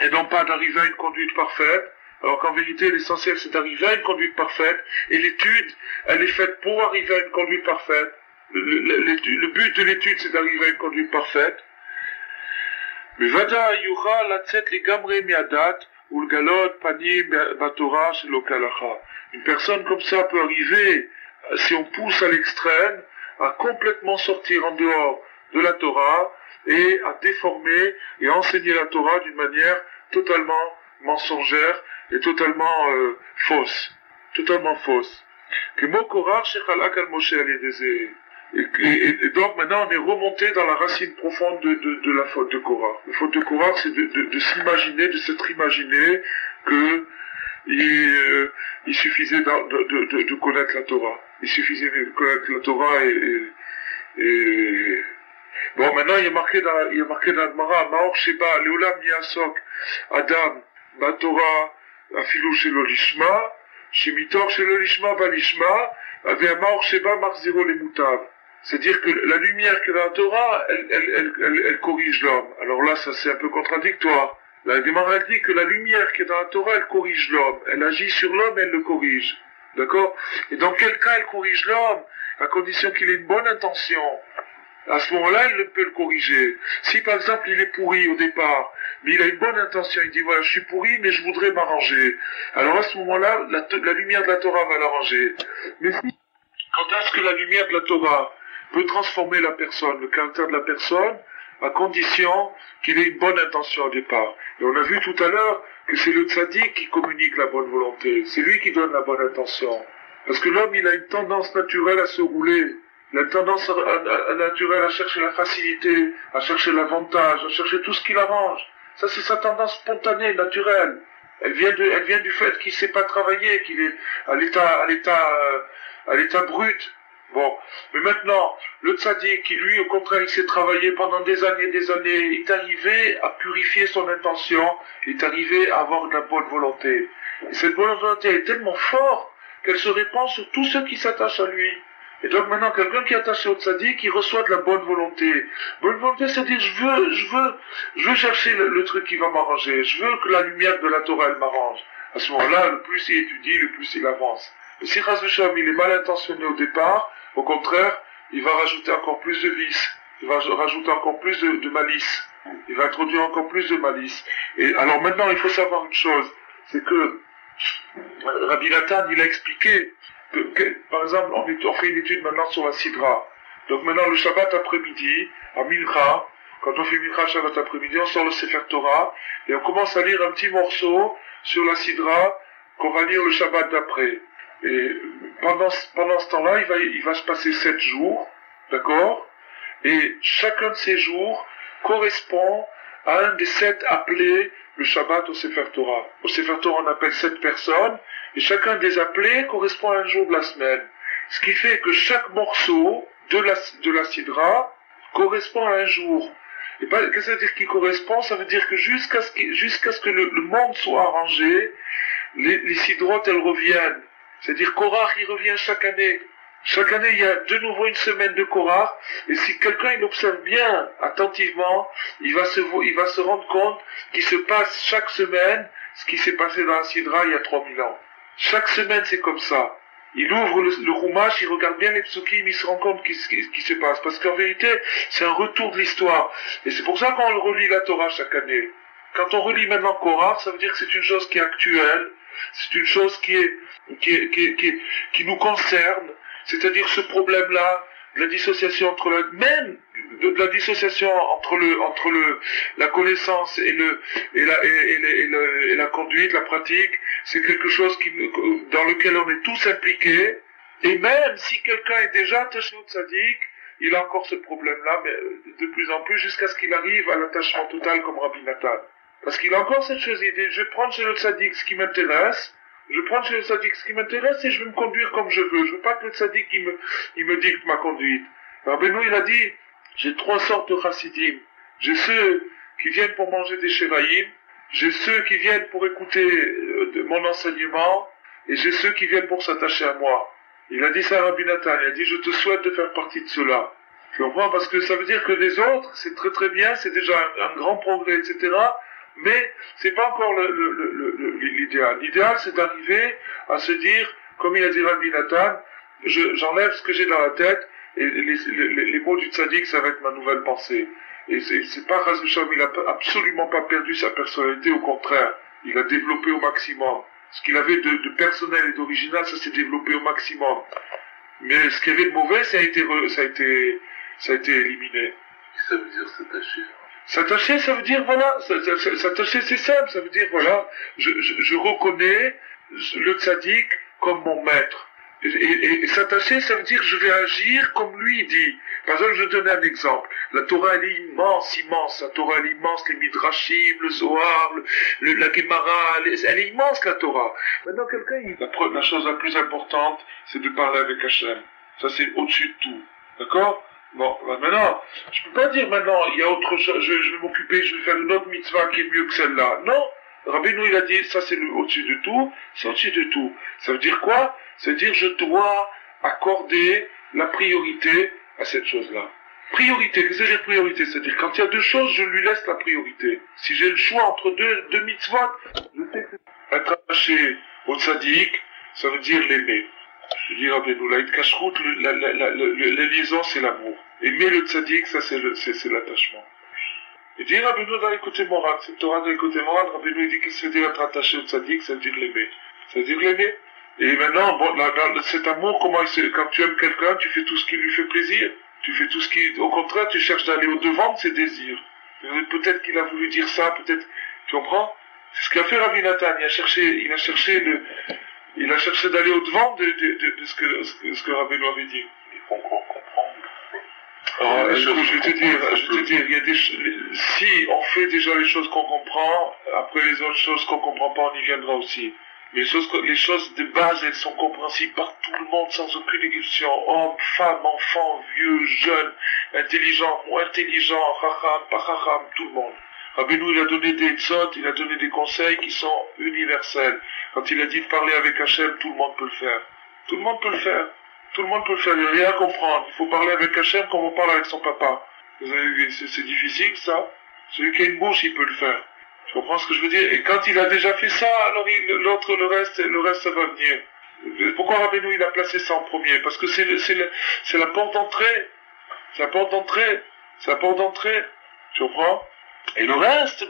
et non pas d'arriver à une conduite parfaite, alors qu'en vérité l'essentiel c'est d'arriver à une conduite parfaite, et l'étude elle est faite pour arriver à une conduite parfaite. Le but de l'étude c'est d'arriver à une conduite parfaite. Une personne comme ça peut arriver, si on pousse à l'extrême, à complètement sortir en dehors de la Torah et à déformer et à enseigner la Torah d'une manière totalement mensongère et totalement fausse. Totalement fausse. Et donc maintenant on est remonté dans la racine profonde de la faute de Korah. La faute de Korah c'est de s'imaginer, de s'être imaginé que il suffisait de connaître la Torah. Il suffisait de connaître la Torah et bon, maintenant il y a marqué dans la Gemara, Maor Sheba, Leolam Yasok, Adam, Batora, Afilou Shelo Lishma, Shemitor Shelo Lishma Balishma, Ave Maor Sheba Marziro Lemutav. C'est-à-dire que la lumière qui est dans la Torah, elle corrige l'homme. Alors là, ça c'est un peu contradictoire. La Gemara dit que la lumière qui est dans la Torah, elle corrige l'homme. Elle agit sur l'homme, elle le corrige. D'accord? Et dans quel cas elle corrige l'homme? À condition qu'il ait une bonne intention. À ce moment-là, il peut le corriger. Si par exemple il est pourri au départ, mais il a une bonne intention, il dit voilà, je suis pourri, mais je voudrais m'arranger. Alors à ce moment-là, la lumière de la Torah va l'arranger. Mais si, quand est-ce que la lumière de la Torah peut transformer la personne, le caractère de la personne, à condition qu'il ait une bonne intention au départ. Et on a vu tout à l'heure que c'est le tzaddik qui communique la bonne volonté. C'est lui qui donne la bonne intention. Parce que l'homme, il a une tendance naturelle à se rouler. Il a une tendance naturelle à chercher la facilité, à chercher l'avantage, à chercher tout ce qui l'arrange. Ça, c'est sa tendance spontanée, naturelle. Elle vient du fait qu'il ne sait pas travailler, qu'il est à l'état brut. Bon, mais maintenant, le tzaddik, qui lui, au contraire, il s'est travaillé pendant des années, il est arrivé à purifier son intention, il est arrivé à avoir de la bonne volonté. Et cette bonne volonté est tellement forte qu'elle se répand sur tous ceux qui s'attachent à lui. Et donc maintenant, quelqu'un qui est attaché au tzaddik, il reçoit de la bonne volonté. Bonne volonté, c'est-à-dire, je veux chercher le truc qui va m'arranger. Je veux que la lumière de la Torah, elle m'arrange. À ce moment-là, le plus il étudie, le plus il avance. Et si Chas v'Shalom, il est mal intentionné au départ, au contraire, il va rajouter encore plus de vices. Il va rajouter encore plus de malice. Il va introduire encore plus de malice. Et alors maintenant, il faut savoir une chose. C'est que Rabbi Nathan, il a expliqué par exemple, on fait une étude maintenant sur la Sidra. Donc maintenant, le Shabbat après-midi, à Mincha, quand on fait Mincha Shabbat après-midi, on sort le Sefer Torah, et on commence à lire un petit morceau sur la Sidra, qu'on va lire le Shabbat d'après. Et pendant ce temps-là, il va se passer 7 jours, d'accord? Et chacun de ces jours correspond à un des 7 appelés le Shabbat au Sefer Torah. Au Sefer Torah, on appelle 7 personnes, et chacun des appelés correspond à un jour de la semaine. Ce qui fait que chaque morceau de la Sidra correspond à un jour. Et qu'est-ce que ça veut dire qu'il correspond? Ça veut dire que jusqu'à ce que le monde soit arrangé, les Sidrotes, elles reviennent. C'est-à-dire Korach, il revient chaque année. Chaque année, il y a de nouveau une semaine de Korach, et si quelqu'un il observe bien, attentivement, il va se rendre compte qu'il se passe chaque semaine ce qui s'est passé dans la Sidra il y a 3000 ans. Chaque semaine, c'est comme ça. Il ouvre le Chumash, il regarde bien les psukim, il se rend compte qui se passe. Parce qu'en vérité, c'est un retour de l'histoire. Et c'est pour ça qu'on relit la Torah chaque année. quand on relit maintenant Korach, ça veut dire que c'est une chose qui est actuelle, c'est une chose qui nous concerne, c'est-à-dire ce problème-là, de la dissociation entre même de la dissociation entre la connaissance et la conduite, la pratique, c'est quelque chose dans lequel on est tous impliqués, et même si quelqu'un est déjà attaché au tzaddik, il a encore ce problème-là, mais de plus en plus, jusqu'à ce qu'il arrive à l'attachement total comme Rabbi Nathan. Parce qu'il a encore cette chose, il dit, je vais prendre chez le tzaddik ce qui m'intéresse, je prends chez le tzaddik ce qui m'intéresse et je vais me conduire comme je veux. Je veux pas que le tzaddik il me dicte ma conduite. Rabbeinu, il a dit, j'ai 3 sortes de chassidim. J'ai ceux qui viennent pour manger des shevaïm, j'ai ceux qui viennent pour écouter mon enseignement, et j'ai ceux qui viennent pour s'attacher à moi. Il a dit ça à Rabbi Nathan, il a dit, je te souhaite de faire partie de cela. Tu comprends? Parce que ça veut dire que les autres, c'est très très bien, c'est déjà un grand progrès, etc., mais c'est pas encore l'idéal. L'idéal, c'est d'arriver à se dire, comme il a dit Rabbi Nathan, j'enlève ce que j'ai dans la tête, et les mots du tzaddik, ça va être ma nouvelle pensée. Et c'est pas Razoucham, il a absolument pas perdu sa personnalité, au contraire, il a développé au maximum. Ce qu'il avait de personnel et d'original, ça s'est développé au maximum. Mais ce qu'il y avait de mauvais, ça a été éliminé. Ça veut dire s'attacher. S'attacher, ça veut dire, voilà, s'attacher, c'est simple, ça veut dire, voilà, je reconnais le tzaddik comme mon maître. Et s'attacher, ça veut dire, je vais agir comme lui dit. Par exemple, je vais donner un exemple. La Torah, elle est immense, immense. La Torah, elle est immense, les Midrashim, le Zohar, la Gemara, elle est immense, la Torah. Maintenant, la chose la plus importante, c'est de parler avec Hachem. Ça, c'est au-dessus de tout. D'accord? Bon, maintenant, je peux pas dire maintenant, il y a autre chose, je vais m'occuper, je vais faire une autre mitzvah qui est mieux que celle-là. Non. Rabbeinu, il a dit, ça c'est au-dessus de tout, c'est au-dessus de tout. Ça veut dire quoi? Ça veut dire, je dois accorder la priorité à cette chose-là. Priorité, qu'est-ce que c'est priorité? C'est-à-dire, quand il y a 2 choses, je lui laisse la priorité. Si j'ai le choix entre deux mitzvot, je sais que être attaché au tzaddik, ça veut dire l'aimer. Je dis Rabbeinu, la kashrut, la liaison, c'est l'amour. Aimer le tzaddik, ça c'est l'attachement. Il dit Rabbeinu dans les côtés moraux, c'est Torah dans les côtés moraux, Rabbeinu il dit qu'est-ce que ça veut dire être attaché au tzaddik, ça veut dire l'aimer. Ça veut dire l'aimer. Et maintenant, bon, cet amour, quand tu aimes quelqu'un, tu fais tout ce qui lui fait plaisir. Tu fais tout ce qui, au contraire, tu cherches d'aller au-devant de ses désirs. Peut-être qu'il a voulu dire ça, peut-être, tu comprends? C'est ce qu'a fait Rabbi Nathan, il a cherché d'aller au-devant de ce que Rabbeinu avait dit. Il faut encore comprendre. Alors, je vais te dire, il y a si on fait déjà les choses qu'on comprend, après les autres choses qu'on comprend pas, on y viendra aussi. Mais les choses de base, elles sont compréhensibles par tout le monde sans aucune exception. Hommes, femmes, enfants, vieux, jeunes, intelligents, moins intelligents, chacham, pas chacham, tout le monde. Rabbeinu, il a donné des tzot, il a donné des conseils qui sont universels. Quand il a dit de parler avec Hachem, tout le monde peut le faire. Tout le monde peut le faire. Tout le monde peut le faire, il n'y a rien à comprendre. Il faut parler avec Hachem comme on parle avec son papa. Vous avez vu, c'est difficile ça. Celui qui a une bouche, il peut le faire. Tu comprends ce que je veux dire? Et quand il a déjà fait ça, alors le reste ça va venir. Pourquoi Rabbeinu il a placé ça en premier? Parce que c'est la porte d'entrée. C'est la porte d'entrée. C'est la porte d'entrée. Tu comprends? Et le reste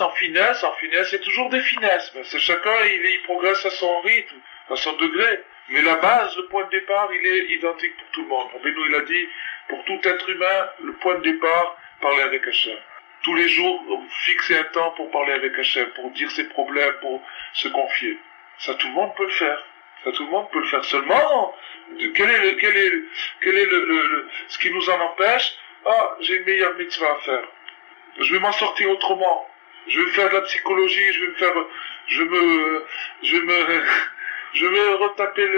en finesse, c'est toujours des finesses. Mais c'est chacun, il progresse à son rythme, à son degré. Mais la base, le point de départ, il est identique pour tout le monde. Rabbeinu il a dit, pour tout être humain, le point de départ, parler avec Hachem. Tous les jours, fixer un temps pour parler avec Hachem, pour dire ses problèmes, pour se confier. Ça, tout le monde peut le faire. Ça, tout le monde peut le faire. Seulement, quel est ce qui nous en empêche? Ah, j'ai une meilleure mitzvah à faire. Je vais m'en sortir autrement. Je vais faire de la psychologie, je vais retaper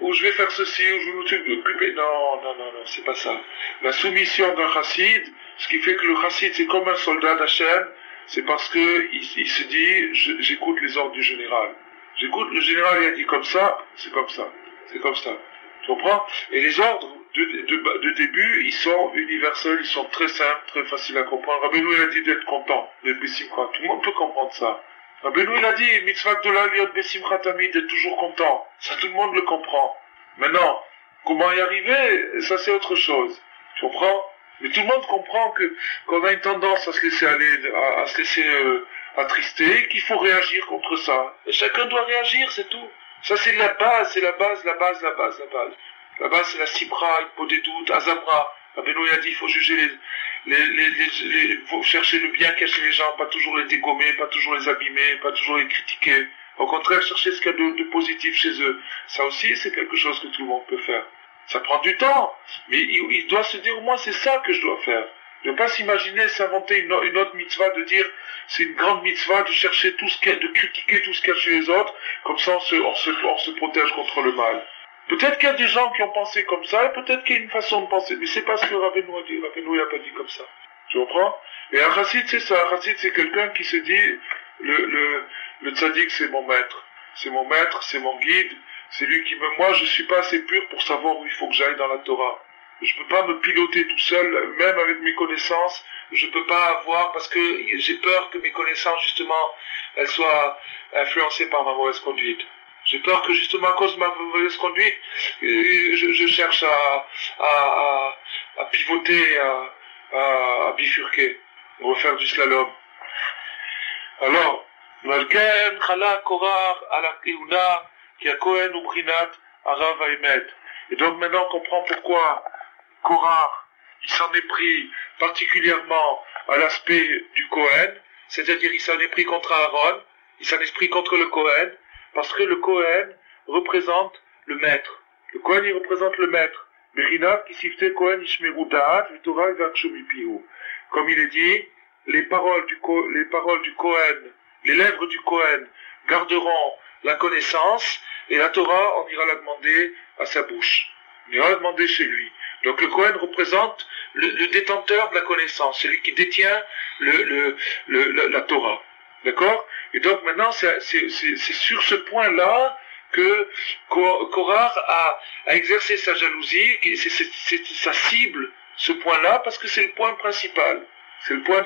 ou je vais faire ceci, ou je vais m'occuper. Non, c'est pas ça. La soumission d'un chassid, ce qui fait que le chassid c'est comme un soldat d'Hachem, c'est parce que il se dit, j'écoute les ordres du général. J'écoute, le général il a dit comme ça, c'est comme ça. C'est comme ça. Tu comprends? Et les ordres de début, ils sont universels, ils sont très simples, très faciles à comprendre. Rabbeinu il a dit d'être content, d'être bessimcha. Tout le monde peut comprendre ça. Rabbeinu il a dit, mitzvah gdola liot bessimcha tamid, d'être toujours content. Ça tout le monde le comprend. Maintenant, comment y arriver, ça c'est autre chose. Tu comprends? Mais tout le monde comprend qu'on a une tendance à se laisser aller, à se laisser attrister, qu'il faut réagir contre ça. Et chacun doit réagir, c'est tout. Ça, c'est la base, c'est la base. La base, c'est la Sibra, il faut des doutes, Azamra. Rabbeinu a dit, il faut juger faut chercher le bien caché les gens, pas toujours les dégommer, pas toujours les abîmer, pas toujours les critiquer. Au contraire, chercher ce qu'il y a de positif chez eux. Ça aussi, c'est quelque chose que tout le monde peut faire. Ça prend du temps, mais il doit se dire, moi, c'est ça que je dois faire. Ne pas s'imaginer, s'inventer une autre mitzvah, de dire, c'est une grande mitzvah de chercher tout ce qu'il y a, de critiquer tout ce qu'il y a chez les autres, comme ça on se protège contre le mal. Peut-être qu'il y a des gens qui ont pensé comme ça, et peut-être qu'il y a une façon de penser, mais c'est pas ce que Rabbeinu a dit. Rabbeinu n'a pas dit comme ça. Tu comprends? Et un chassid, c'est ça. Un chassid, c'est quelqu'un qui se dit, le tzaddik, c'est mon maître. C'est mon maître, c'est mon guide. C'est lui qui me... Moi, je suis pas assez pur pour savoir où il faut que j'aille dans la Torah. Je peux pas me piloter tout seul, même avec mes connaissances. Je peux pas avoir, parce que j'ai peur que mes connaissances, justement, elles soient influencées par ma mauvaise conduite. J'ai peur que, justement, à cause de ma mauvaise conduite, je cherche à pivoter, à bifurquer. On va faire du slalom. Alors, Malken, Chala, Korar, Ala Keuna, qui a Kohen ou Brinat, Arav Haemet. Et donc maintenant on comprend pourquoi Korar, il s'en est pris particulièrement à l'aspect du Kohen, c'est-à-dire il s'en est pris contre Aaron, il s'en est pris contre le Kohen, parce que le Kohen représente le maître. Le Kohen il représente le maître. Brinat, qui sifte Kohen Ishmeru Da'at, Vitorah Ivakshumipihu. Comme il est dit, les paroles du Kohen, les lèvres du Kohen garderont la connaissance, et la Torah, on ira la demander à sa bouche. On ira la demander chez lui. Donc le Kohen représente le détenteur de la connaissance, celui qui détient la Torah. D'accord? Et donc maintenant, c'est sur ce point-là que Korah a exercé sa jalousie, c'est sa cible, ce point-là, parce que c'est le point principal. C'est le point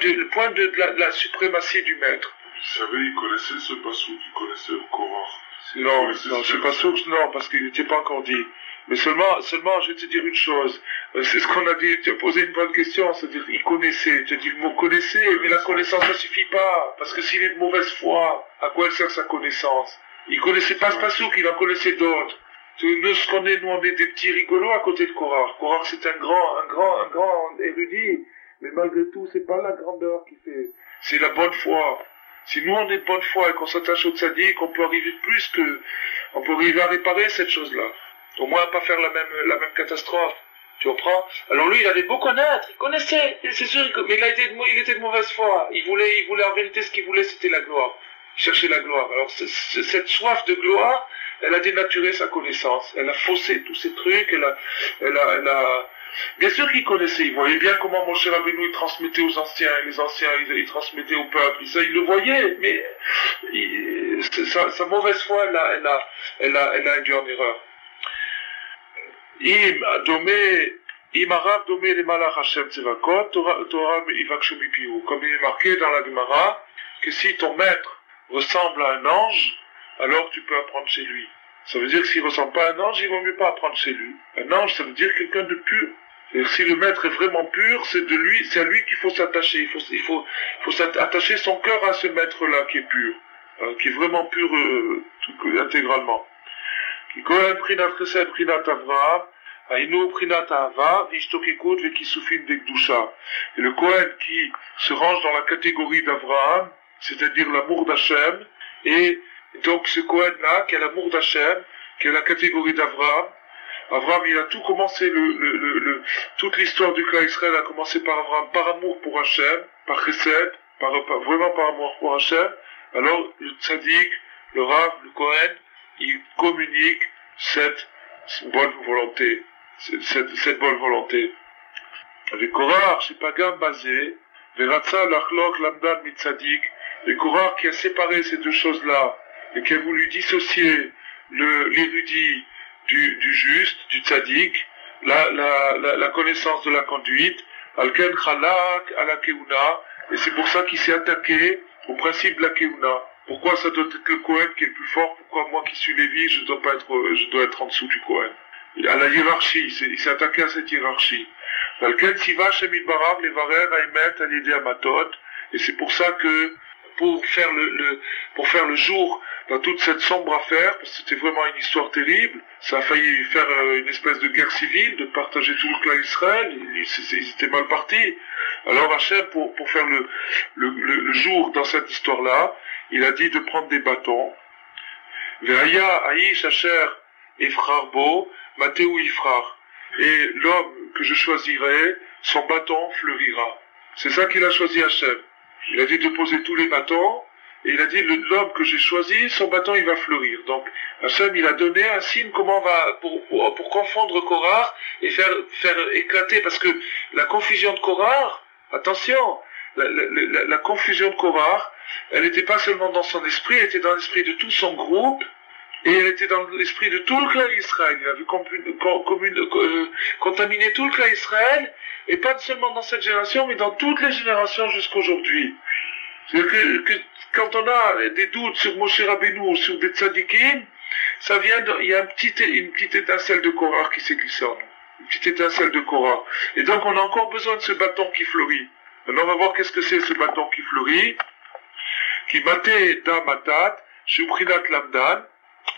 de la suprématie du maître. Vous savez, il connaissait ce passouk, il connaissait le Korah. Non, c'est pas sûr, non, parce qu'il n'était pas encore dit. Mais seulement, je vais te dire une chose. C'est ce qu'on a dit, tu as posé une bonne question, c'est-à-dire, il connaissait, tu as dit le mot connaissait, mais la connaissance, ça suffit pas. Parce que s'il est de mauvaise foi, à quoi elle sert sa connaissance? Il connaissait pas ce passouk, il en connaissait d'autres. Nous, ce qu'on est, nous, on est des petits rigolos à côté de Korah. Korah, c'est un grand érudit. Mais malgré tout, c'est pas la grandeur qui fait. C'est la bonne foi. Si nous on est de bonne foi et qu'on s'attache au tzaddik, on peut arriver on peut arriver à réparer cette chose-là. Au moins à pas faire la même catastrophe. Tu comprends? Alors lui, il avait beau connaître, il connaissait, c'est sûr, mais il était de mauvaise foi. Il voulait en vérité ce qu'il voulait, c'était la gloire. Il cherchait la gloire. Alors cette soif de gloire, elle a dénaturé sa connaissance. Elle a faussé tous ces trucs, elle a bien sûr qu'il connaissait, il voyait bien comment Moshe Rabbeinu il transmettait aux anciens, et les anciens ils transmettaient au peuple, ça il le voyait, mais sa mauvaise foi elle a induit en erreur. Im Arav domé les malach Hashem Tzevakot, Torah Ivakshumipihu. Comme il est marqué dans la Gemara, que si ton maître ressemble à un ange, alors tu peux apprendre chez lui. Ça veut dire que s'il ne ressemble pas à un ange, il ne vaut mieux pas apprendre chez lui. Un ange, ça veut dire quelqu'un de pur. Et si le maître est vraiment pur, c'est à lui qu'il faut s'attacher. Il faut attacher son cœur à ce maître-là qui est pur, qui est vraiment pur intégralement. Et le Kohen qui se range dans la catégorie d'Avraham, c'est-à-dire l'amour d'Hachem, et donc ce Kohen-là, qui a l'amour d'Hachem, qui a la catégorie d'Avraham, Avraham, il a tout commencé, toute l'histoire du clan Israël a commencé par Avraham, par amour pour Hachem, par chesed, vraiment par amour pour Hachem. Alors, le tzaddik, le Rav, le Kohen, il communique cette bonne volonté, cette bonne volonté. Avec Korah, c'est pas Gam basé, Veratza lachlok lamdan mitzadik, et Korah qui a séparé ces deux choses-là, et qui a voulu dissocier l'érudit du juste, du tzaddik, la connaissance de la conduite, alken chalak ala keuna, et c'est pour ça qu'il s'est attaqué au principe de la keuna. Pourquoi ça doit être le Kohen qui est le plus fort? Pourquoi moi qui suis Lévi, je dois être en dessous du Kohen? À la hiérarchie, il s'est attaqué à cette hiérarchie. Valken Siva Shemit Barar, les Varer, Aimet, Alidé Amatot. Et c'est pour ça que, pour faire le jour dans toute cette sombre affaire, parce que c'était vraiment une histoire terrible, ça a failli faire une espèce de guerre civile, de partager tout le clan Israël, ils étaient mal partis. Alors Hachem, pour faire le jour dans cette histoire-là, il a dit de prendre des bâtons. Ve'aya Aïsh Asher Efrarbo, Matéou Ifrar. Et l'homme que je choisirai, son bâton fleurira. C'est ça qu'il a choisi Hachem. Il a dit de poser tous les bâtons, et il a dit l'homme que j'ai choisi, son bâton il va fleurir. Donc Hachem il a donné un signe comment on va pour confondre Korah et faire éclater, parce que la confusion de Korah, attention, la confusion de Korah, elle n'était pas seulement dans son esprit, elle était dans l'esprit de tout son groupe, et elle était dans l'esprit de tout le clan Israël. Il a vu contaminer tout le clan Israël, et pas seulement dans cette génération, mais dans toutes les générations jusqu'aujourd'hui. C'est-à-dire que quand on a des doutes sur Moshe Rabbeinu ou sur des tzadikim, ça vient il y a une petite étincelle de Korah qui s'est glissée en nous. Une petite étincelle de Korah. Et donc on a encore besoin de ce bâton qui fleurit. Maintenant on va voir qu'est-ce que c'est ce bâton qui fleurit. Qui maté da matat, shubrinat lamdan.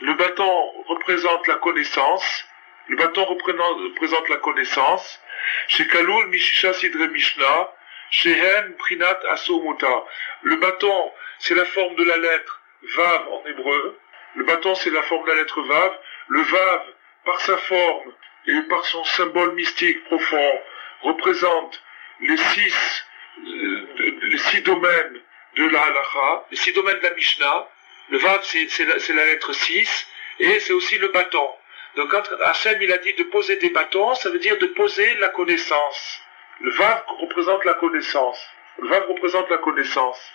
Le bâton représente la connaissance. Le bâton représente la connaissance. Chez Kaloul Mishisha Sidre Mishnah. Shehen Prinat Asomota. Le bâton, c'est la forme de la lettre Vav en hébreu. Le bâton, c'est la forme de la lettre Vav. Le Vav, par sa forme et par son symbole mystique profond, représente les six domaines de la halacha, les 6 domaines de la Mishnah. Le Vav, c'est la lettre 6, et c'est aussi le bâton. Donc quand Hachem il a dit de poser des bâtons, ça veut dire de poser la connaissance. Le Vav représente la connaissance. Le Vav représente la connaissance.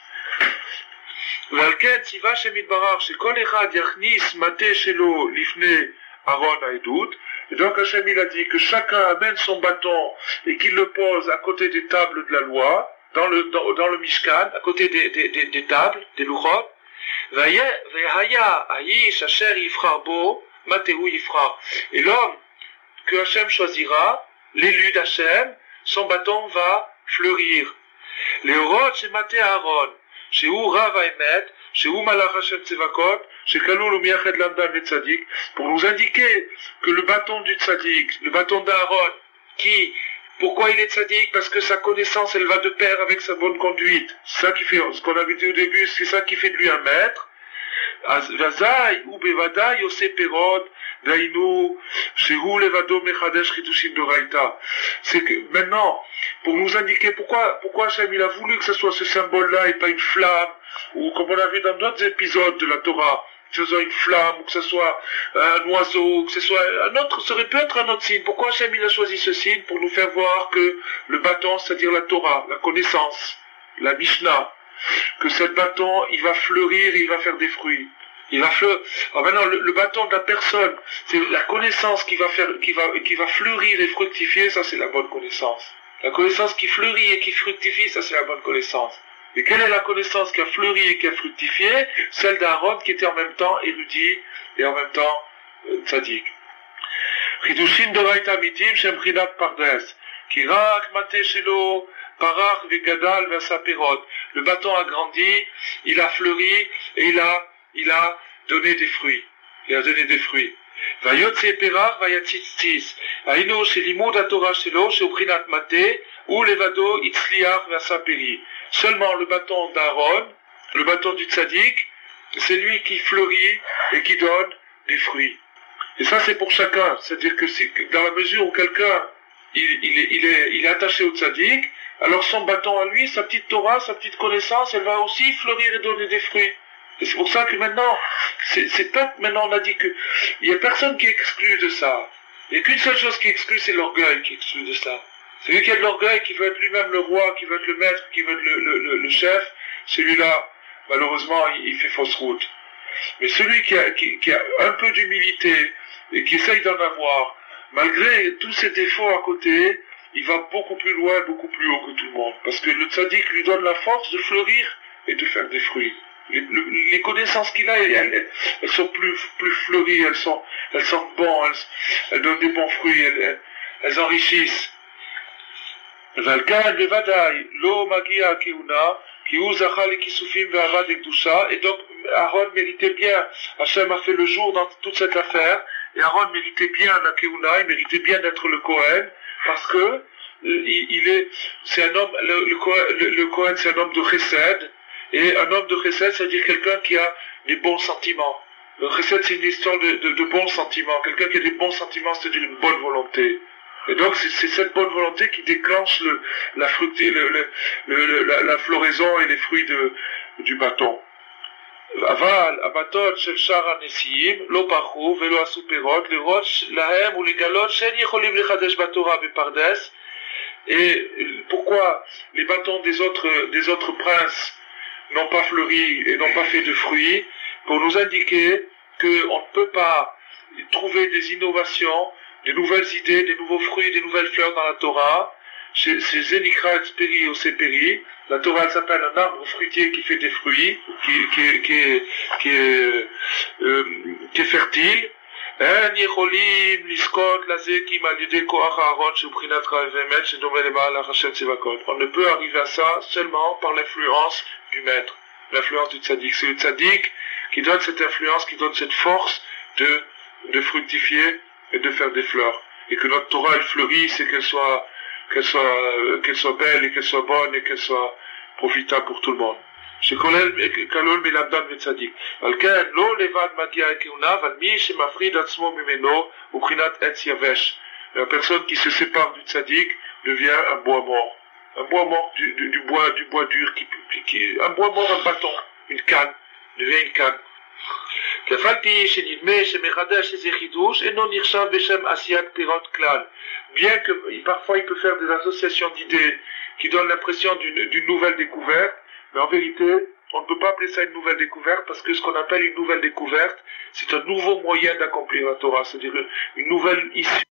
Valken Siva Shemit Barar, Shekol Echad Yachnis Mate Shelo Lifne Aaron Aedut. Et donc Hachem il a dit que chacun amène son bâton et qu'il le pose à côté des tables de la loi, dans le Mishkan, à côté des tables, des Luchot. Ve'haya Aish Asher Yifrar Bo, Matéou Yifrar. Et l'homme que Hachem choisira, l'élu d'Hachem, son bâton va fleurir. Les Orot chez Maté Aaron, chez où Rav Haemet, chez où Malach Hashem Tzevakot, chez Kaloul ou Miached Lamdan et Tzadik, pour nous indiquer que le bâton du Tzadik, le bâton d'Aaron, pourquoi il est Tzadik? Parce que sa connaissance, elle va de pair avec sa bonne conduite. C'est ça qui fait, ce qu'on avait dit au début, c'est ça qui fait de lui un maître. Vazai ou Bevada Yose Perod Dainu Shehu Levado Mechadesh Chitushin Doraita. C'est que maintenant, pour nous indiquer pourquoi Hachem il a voulu que ce soit ce symbole-là et pas une flamme, ou comme on a vu dans d'autres épisodes de la Torah, que ce soit une flamme, ou que ce soit un oiseau, que ce soit un autre, ça aurait pu être un autre signe. Pourquoi Hachem il a choisi ce signe? Pour nous faire voir que le bâton, c'est-à-dire la Torah, la connaissance, la Mishnah, que ce bâton, il va fleurir et il va faire des fruits. Il va fleurir. Alors maintenant, le bâton de la personne, c'est la connaissance qui va fleurir et fructifier, ça c'est la bonne connaissance. La connaissance qui fleurit et qui fructifie, ça c'est la bonne connaissance. Et quelle est la connaissance qui a fleuri et qui a fructifié? Celle d'Aaron qui était en même temps érudit et en même temps tzaddik. Chidushin doraita mitim shem prinat pardes. Kirak mate shelo parach vegadal vesaperot. Le bâton a grandi, il a fleuri et il a donné des fruits. Il a donné des fruits. Vayotse perach vayatzitzis. Aino shelimud atorah shelo sheuprinat mate ou levado itzliach vesaperi. Seulement le bâton d'Aaron, le bâton du tzaddik, c'est lui qui fleurit et qui donne des fruits. Et ça c'est pour chacun. C'est-à-dire que dans la mesure où quelqu'un il est attaché au tzaddik, alors son bâton à lui, sa petite Torah, sa petite connaissance, elle va aussi fleurir et donner des fruits. Et c'est pour ça que maintenant, maintenant on a dit que il y a personne qui est exclu de ça. Il n'y a qu'une seule chose qui est exclue, c'est l'orgueil qui est exclu de ça. Celui qui a de l'orgueil, qui veut être lui-même le roi, qui veut être le maître, qui veut être le chef, celui-là, malheureusement, il fait fausse route. Mais celui qui a un peu d'humilité et qui essaye d'en avoir, malgré tous ses défauts à côté, il va beaucoup plus loin, beaucoup plus haut que tout le monde. Parce que le tzaddik lui donne la force de fleurir et de faire des fruits. Les connaissances qu'il a, elles sont plus fleuries, elles sont bonnes, elles donnent des bons fruits, elles enrichissent. ועל כן בוודאי לא מגיע הכהונה, כי הוא זכה לכיסופים ועבד לקדושה, et donc Aaron méritait bien, Hachem a fait le jour dans toute cette affaire, et Aaron méritait bien la Keuna, il méritait bien d'être le Kohen, parce que c'est un homme, le Kohen c'est un homme de chesed, et un homme de chesed, c'est-à-dire quelqu'un qui a des bons sentiments. Le chesed c'est une histoire de bons sentiments, quelqu'un qui a des bons sentiments, c'est-à-dire une bonne volonté. Et donc c'est cette bonne volonté qui déclenche la floraison et les fruits du bâton. אבל הבתות של שאר הנשיאים לא פרחו ולא עשו פירות לראות להם ולגלות שאין יכולים לחדש בתורה בפרדס. Et pourquoi les bâtons des autres princes n'ont pas fleuri et n'ont pas fait de fruits? Pour nous indiquer qu'on ne peut pas trouver des innovations, des nouvelles idées, des nouveaux fruits, des nouvelles fleurs dans la Torah. C'est Zenikra et Speri ou Seperi. La Torah elle s'appelle un arbre fruitier qui fait des fruits, qui est fertile. On ne peut arriver à ça seulement par l'influence du maître, l'influence du tzaddik. C'est le tzaddik qui donne cette influence, qui donne cette force de fructifier et de faire des fleurs. Et que notre Torah elle fleurit, c'est qu'elle soit belle et qu'elle soit bonne et qu'elle soit profitable pour tout le monde. שכולל כלול מלמדן וצדיק. על כן, לא לבד מגיע הכהונה, אבל מי שמפריד עצמו ממנו הוא בחינת עץ יבש. La personne qui se sépare du tzaddik devient un bois mort. Un bois mort du bois dur, un bois mort, un bâton, une canne, devient une canne. כף על פי שנדמה שמחדש איזה חידוש, אינו נחשב בשם עשיית פירות כלל. Bien que parfois il peut faire des associations d'idées qui donnent l'impression d'une nouvelle découverte, mais en vérité, on ne peut pas appeler ça une nouvelle découverte parce que ce qu'on appelle une nouvelle découverte, c'est un nouveau moyen d'accomplir la Torah, c'est-à-dire une nouvelle issue.